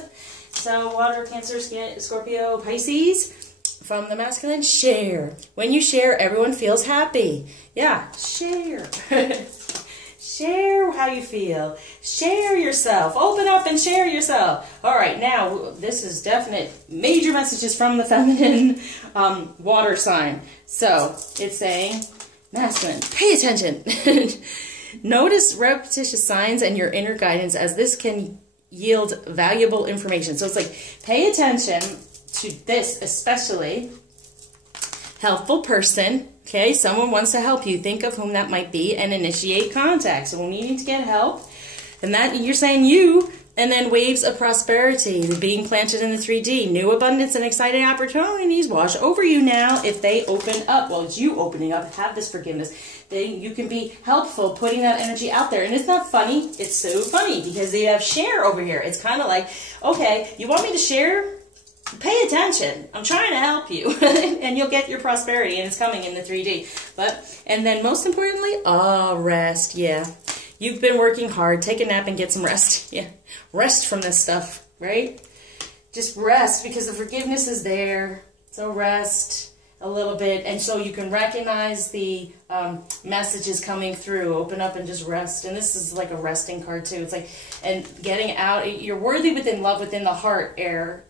So water, Cancer, Scorpio, Pisces. From the masculine, share. When you share, everyone feels happy. Yeah, share. Share how you feel. Share yourself. Open up and share yourself. All right, now this is definite major messages from the feminine water sign. So it's saying, masculine, pay attention. Notice repetitious signs and your inner guidance, as this can yield valuable information. So it's like, pay attention to this, especially helpful person. Okay, someone wants to help you. Think of whom that might be and initiate contact. So when needing to get help, and that you're saying you, and then waves of prosperity being planted in the 3D. New abundance and exciting opportunities wash over you now if they open up. Well, it's you opening up. Have this forgiveness. You can be helpful putting that energy out there. And it's not funny. It's so funny because they have share over here. It's kind of like, okay, you want me to share? Pay attention. I'm trying to help you. And you'll get your prosperity, and it's coming in the 3D. And then most importantly, rest. Yeah. You've been working hard. Take a nap and get some rest. Yeah. Rest from this stuff, right? Just rest, because the forgiveness is there. So rest a little bit. And so you can recognize the messages coming through. Open up and just rest. And this is like a resting card too. It's like, and getting out. You're worthy within love, within the heart, air.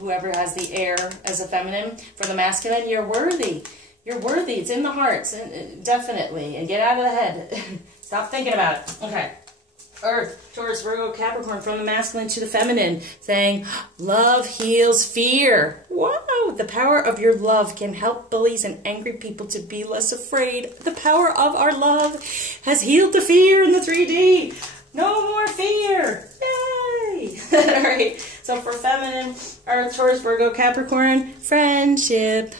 Whoever has the air as a feminine. For the masculine, you're worthy. You're worthy. It's in the heart. Definitely. And get out of the head. Stop thinking about it. Okay. Earth, Taurus, Virgo, Capricorn, from the masculine to the feminine, saying, love heals fear. Wow. The power of your love can help bullies and angry people to be less afraid. The power of our love has healed the fear in the 3D. No more fear. Yay. All right. So for feminine, Earth, Taurus, Virgo, Capricorn, friendship.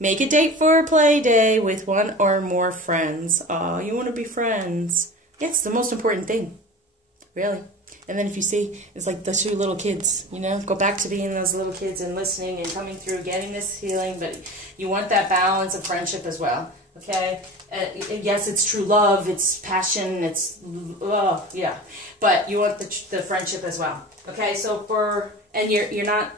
Make a date for a play day with one or more friends. Oh, you want to be friends. Yeah, it's the most important thing. Really. And then if you see, it's like the two little kids, you know, go back to being those little kids and listening and coming through, getting this healing, but you want that balance of friendship as well, okay? Yes, it's true love, it's passion, it's, yeah, but you want the friendship as well, okay? So and you're not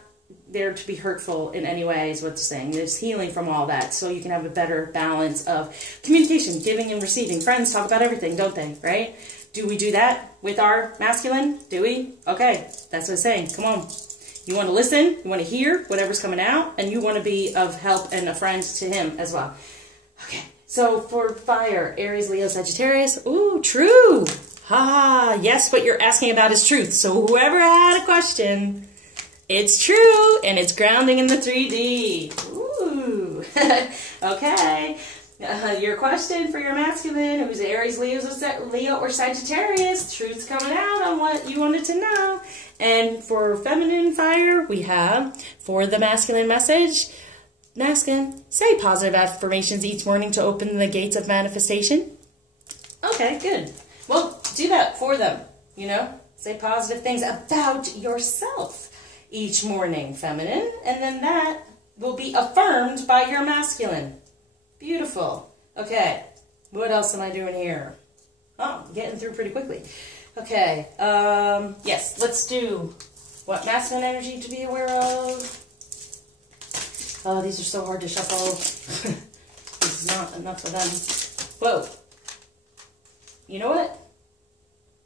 there to be hurtful in any way is what it's saying. There's healing from all that, so you can have a better balance of communication, giving and receiving. Friends talk about everything, don't they, right? Do we do that with our masculine? Do we? Okay, that's what it's saying. Come on. You want to listen, you want to hear whatever's coming out, and you want to be of help and a friend to him as well. Okay, so for fire, Aries, Leo, Sagittarius. Ooh, true. Ha, yes, what you're asking about is truth. So whoever had a question, it's true, and it's grounding in the 3D. Ooh, okay. Your question for your masculine, who's Aries, Leo, or Sagittarius, truth's coming out on what you wanted to know. And for feminine fire, we have, for the masculine message, masculine, say positive affirmations each morning to open the gates of manifestation. Okay, good. Well, do that for them, you know. Say positive things about yourself each morning, feminine, and then that will be affirmed by your masculine. Beautiful. Okay, what else am I doing here? Oh, getting through pretty quickly. Okay, yes, let's do what masculine energy to be aware of. Oh, these are so hard to shuffle. This is not enough of them. Whoa. You know what?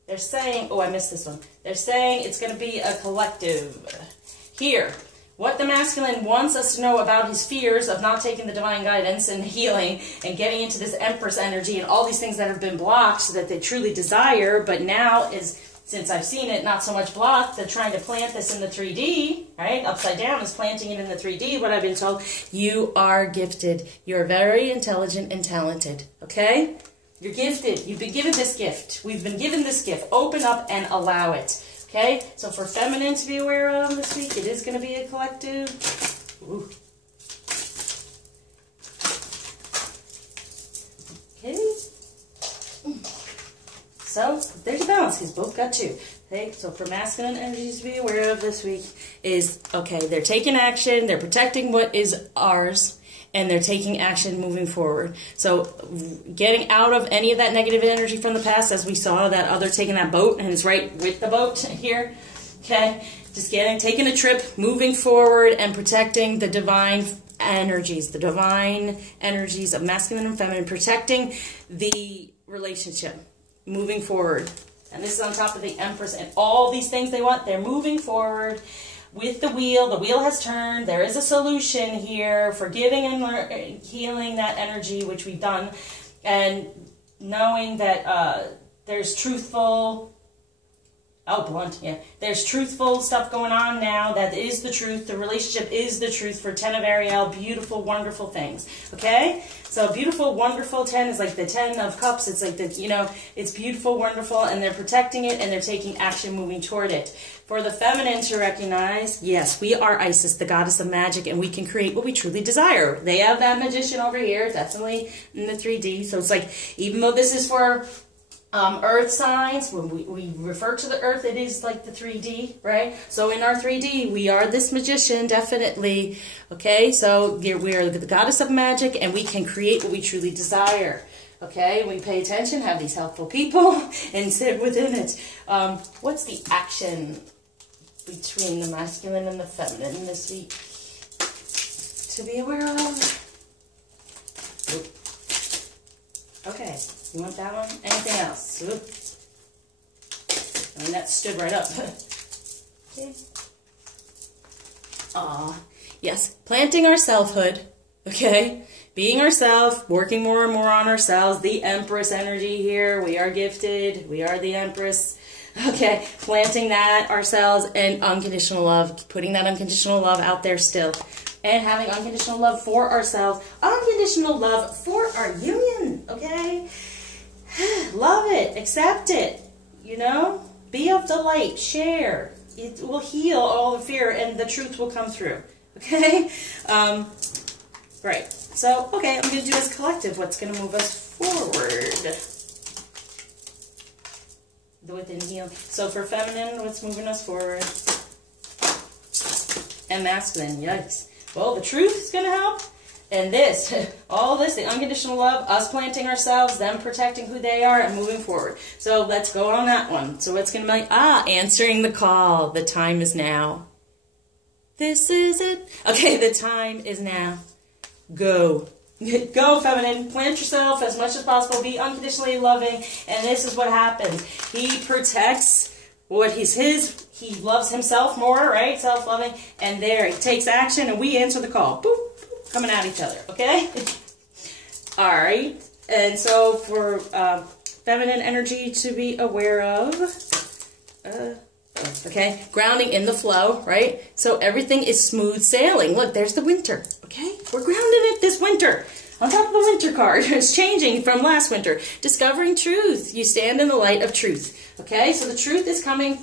They're saying, oh, I missed this one. They're saying it's going to be a collective. Here, what the masculine wants us to know about his fears of not taking the divine guidance and healing and getting into this Empress energy and all these things that have been blocked so that they truly desire, but now is, since I've seen it, not so much blocked, they're trying to plant this in the 3D, right? Upside down is planting it in the 3D, what I've been told. You are gifted. You're very intelligent and talented, okay? You're gifted. You've been given this gift. We've been given this gift. Open up and allow it. Okay? So for feminine to be aware of this week, it is going to be a collective. Ooh. Okay. So there's a balance because both got two. Okay? So for masculine energies to be aware of this week is, okay, they're taking action. They're protecting what is ours. And they're taking action moving forward. So getting out of any of that negative energy from the past, as we saw that other taking that boat, and it's right with the boat here. Okay, just taking a trip, moving forward, and protecting the divine energies of masculine and feminine, protecting the relationship, moving forward. And this is on top of the Empress and all these things they want. They're moving forward. With the wheel has turned. There is a solution here for giving and healing that energy, which we've done, and knowing that there's truthful, there's truthful stuff going on now. That is the truth. The relationship is the truth for 10 of Ariel. Beautiful, wonderful things. Okay? So beautiful, wonderful 10 is like the 10 of cups. It's like the, you know, it's beautiful, wonderful, and they're protecting it and they're taking action moving toward it. For the feminine to recognize, yes, we are Isis, the goddess of magic, and we can create what we truly desire. They have that magician over here, definitely in the 3D. So it's like, even though this is for earth signs, when we refer to the earth, it is like the 3D, right? So in our 3D, we are this magician, definitely. Okay, so we are the goddess of magic, and we can create what we truly desire. Okay, we pay attention, have these helpful people, and sit within it. What's the action between the masculine and the feminine this week to be aware of? Oop. Okay, you want that one? Anything else? Oop. I mean, that stood right up. Okay. Aw, yes, planting our selfhood, okay? Being ourselves, working more and more on ourselves, the Empress energy here. We are gifted. We are the Empress. Okay, planting that ourselves and unconditional love, putting that unconditional love out there still. And having unconditional love for ourselves, unconditional love for our union, okay? Love it, accept it, you know? Be of the light, share. It will heal all the fear and the truth will come through, okay? Right. So, okay, I'm going to do as collective what's going to move us forward. The within heal. So for feminine, what's moving us forward? And masculine, yikes. Well, the truth is going to help. And this, all this, the unconditional love, us planting ourselves, them protecting who they are, and moving forward. So let's go on that one. So it's going to be like, answering the call. The time is now. This is it. Okay, the time is now. Go. Go, feminine. Plant yourself as much as possible. Be unconditionally loving. And this is what happens. He protects what he's his. He loves himself more, right? Self-loving. And there, he takes action, and we answer the call. Boop, boop, coming at each other, okay? All right. And so for feminine energy to be aware of, okay, grounding in the flow, right? So everything is smooth sailing. Look, there's the winter, okay? We're grounded it this winter. On top of the winter card, it's changing from last winter. Discovering truth. You stand in the light of truth, okay? So the truth is coming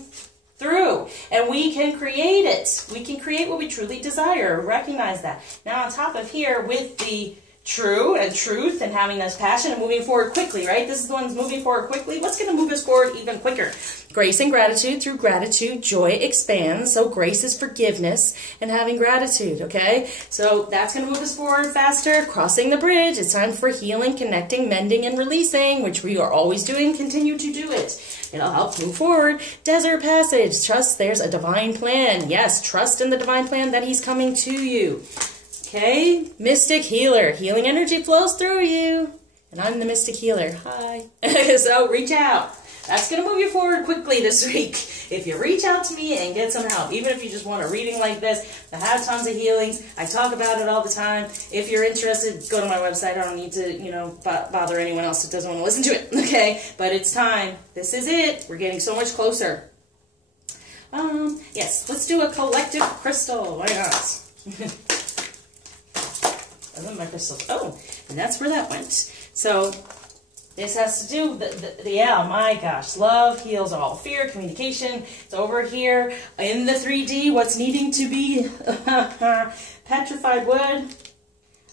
through, and we can create it. We can create what we truly desire. Recognize that. Now on top of here, with the true and truth and having this passion and moving forward quickly, right? This is the one's moving forward quickly. What's going to move us forward even quicker? Grace and gratitude. Through gratitude, joy expands. So grace is forgiveness and having gratitude, okay? So that's going to move us forward faster. Crossing the bridge. It's time for healing, connecting, mending, and releasing, which we are always doing. Continue to do it. It'll help move forward. Desert passage. Trust there's a divine plan. Yes, trust in the divine plan that he's coming to you. Okay, mystic healer. Healing energy flows through you. And I'm the mystic healer. Hi. So reach out. That's going to move you forward quickly this week. If you reach out to me and get some help, even if you just want a reading like this, I have tons of healings. I talk about it all the time. If you're interested, go to my website. I don't need to, bother anyone else that doesn't want to listen to it. Okay, but it's time. This is it. We're getting so much closer. Yes, let's do a collective crystal. Why not? My crystals. Oh, and that's where that went. So this has to do yeah, my gosh, love heals all fear, communication. It's over here in the 3D. What's needing to be petrified wood,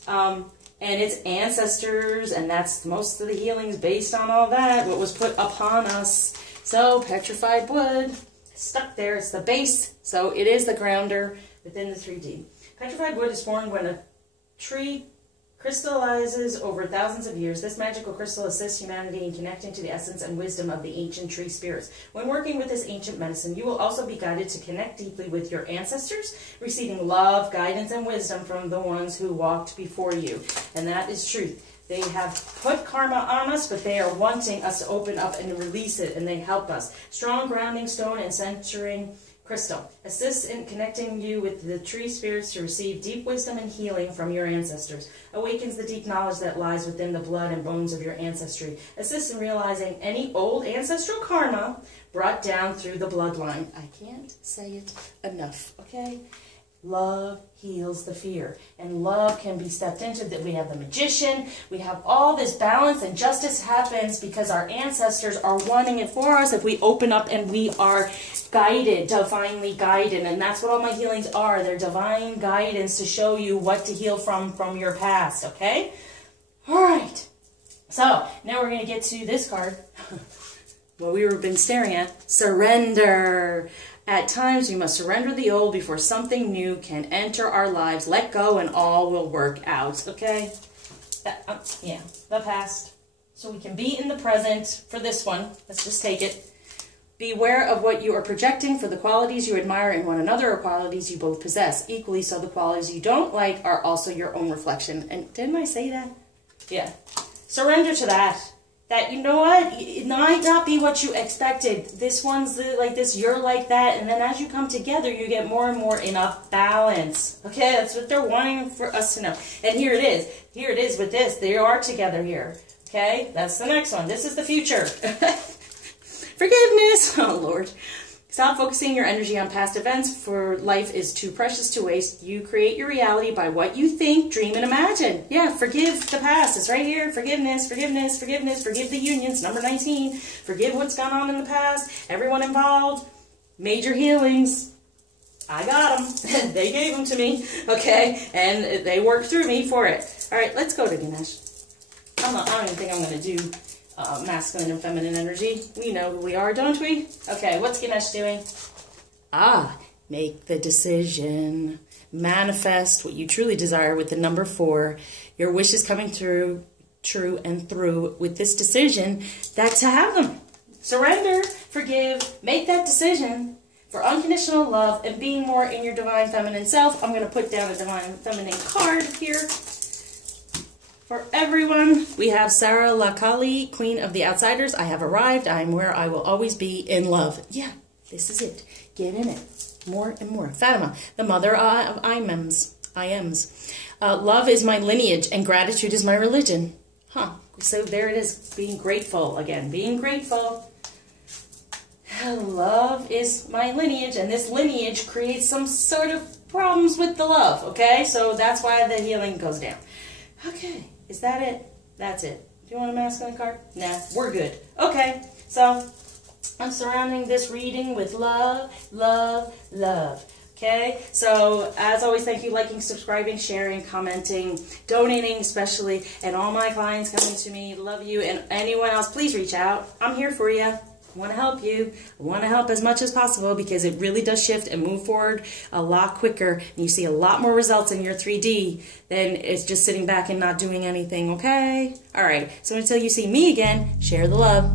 and it's ancestors, and that's most of the healings based on all that. What was put upon us. So petrified wood, stuck there. It's the base. So it is the grounder within the 3D. Petrified wood is formed when a tree crystallizes over thousands of years. This magical crystal assists humanity in connecting to the essence and wisdom of the ancient tree spirits. When working with this ancient medicine, you will also be guided to connect deeply with your ancestors, receiving love, guidance, and wisdom from the ones who walked before you. And that is truth. They have put karma on us, but they are wanting us to open up and release it, and they help us. Strong grounding stone and centering crystal assists in connecting you with the tree spirits to receive deep wisdom and healing from your ancestors. Awakens the deep knowledge that lies within the blood and bones of your ancestry. Assists in realizing any old ancestral karma brought down through the bloodline. I can't say it enough, okay? Love heals the fear, and love can be stepped into. That we have the magician, we have all this balance, and justice happens because our ancestors are wanting it for us if we open up and we are guided, divinely guided. And that's what all my healings are. They're divine guidance to show you what to heal from your past, okay? All right. So now we're going to get to this card, what we've been staring at, surrender. At times, we must surrender the old before something new can enter our lives. Let go and all will work out, okay? Yeah, the past. So we can be in the present for this one. Let's just take it. Beware of what you are projecting, for the qualities you admire in one another are qualities you both possess. Equally so, the qualities you don't like are also your own reflection. And didn't I say that? Yeah. Surrender to that. That, you know what, it might not be what you expected. This one's like this, you're like that, and then as you come together, you get more and more in a balance. Okay, that's what they're wanting for us to know. And here it is. Here it is with this. They are together here. Okay, that's the next one. This is the future. Forgiveness. Oh, Lord. Stop focusing your energy on past events, for life is too precious to waste. You create your reality by what you think, dream, and imagine. Yeah, forgive the past. It's right here. Forgiveness, forgiveness, forgiveness. Forgive the unions. Number 19. Forgive what's gone on in the past. Everyone involved. Major healings. I got them. They gave them to me. Okay? And they worked through me for it. All right, let's go to Ganesh. I don't even think I'm going to do masculine and feminine energy. We know who we are, don't we? Okay, what's Ganesh doing? Make the decision. Manifest what you truly desire with the number 4. Your wish is coming through, true and through with this decision that to have them. Surrender, forgive, make that decision for unconditional love and being more in your divine feminine self. I'm going to put down a divine feminine card here for everyone. We have Sarah Lakali, Queen of the Outsiders. I have arrived. I am where I will always be, in love. Yeah, this is it. Get in it. More and more. Fatima, the mother of IMs. Love is my lineage and gratitude is my religion. Huh. So there it is. Being grateful again. Being grateful. Love is my lineage, and this lineage creates some sort of problems with the love, okay? So that's why the healing goes down. Okay, is that it? That's it. Do you want a masculine card? Nah, we're good. Okay, so I'm surrounding this reading with love, love, love. Okay, so as always, thank you, liking, subscribing, sharing, commenting, donating especially, and all my clients coming to me. Love you, and anyone else, please reach out. I'm here for you. I want to help you. I want to help as much as possible because it really does shift and move forward a lot quicker. And you see a lot more results in your 3D than it's just sitting back and not doing anything, okay? All right, so until you see me again, share the love.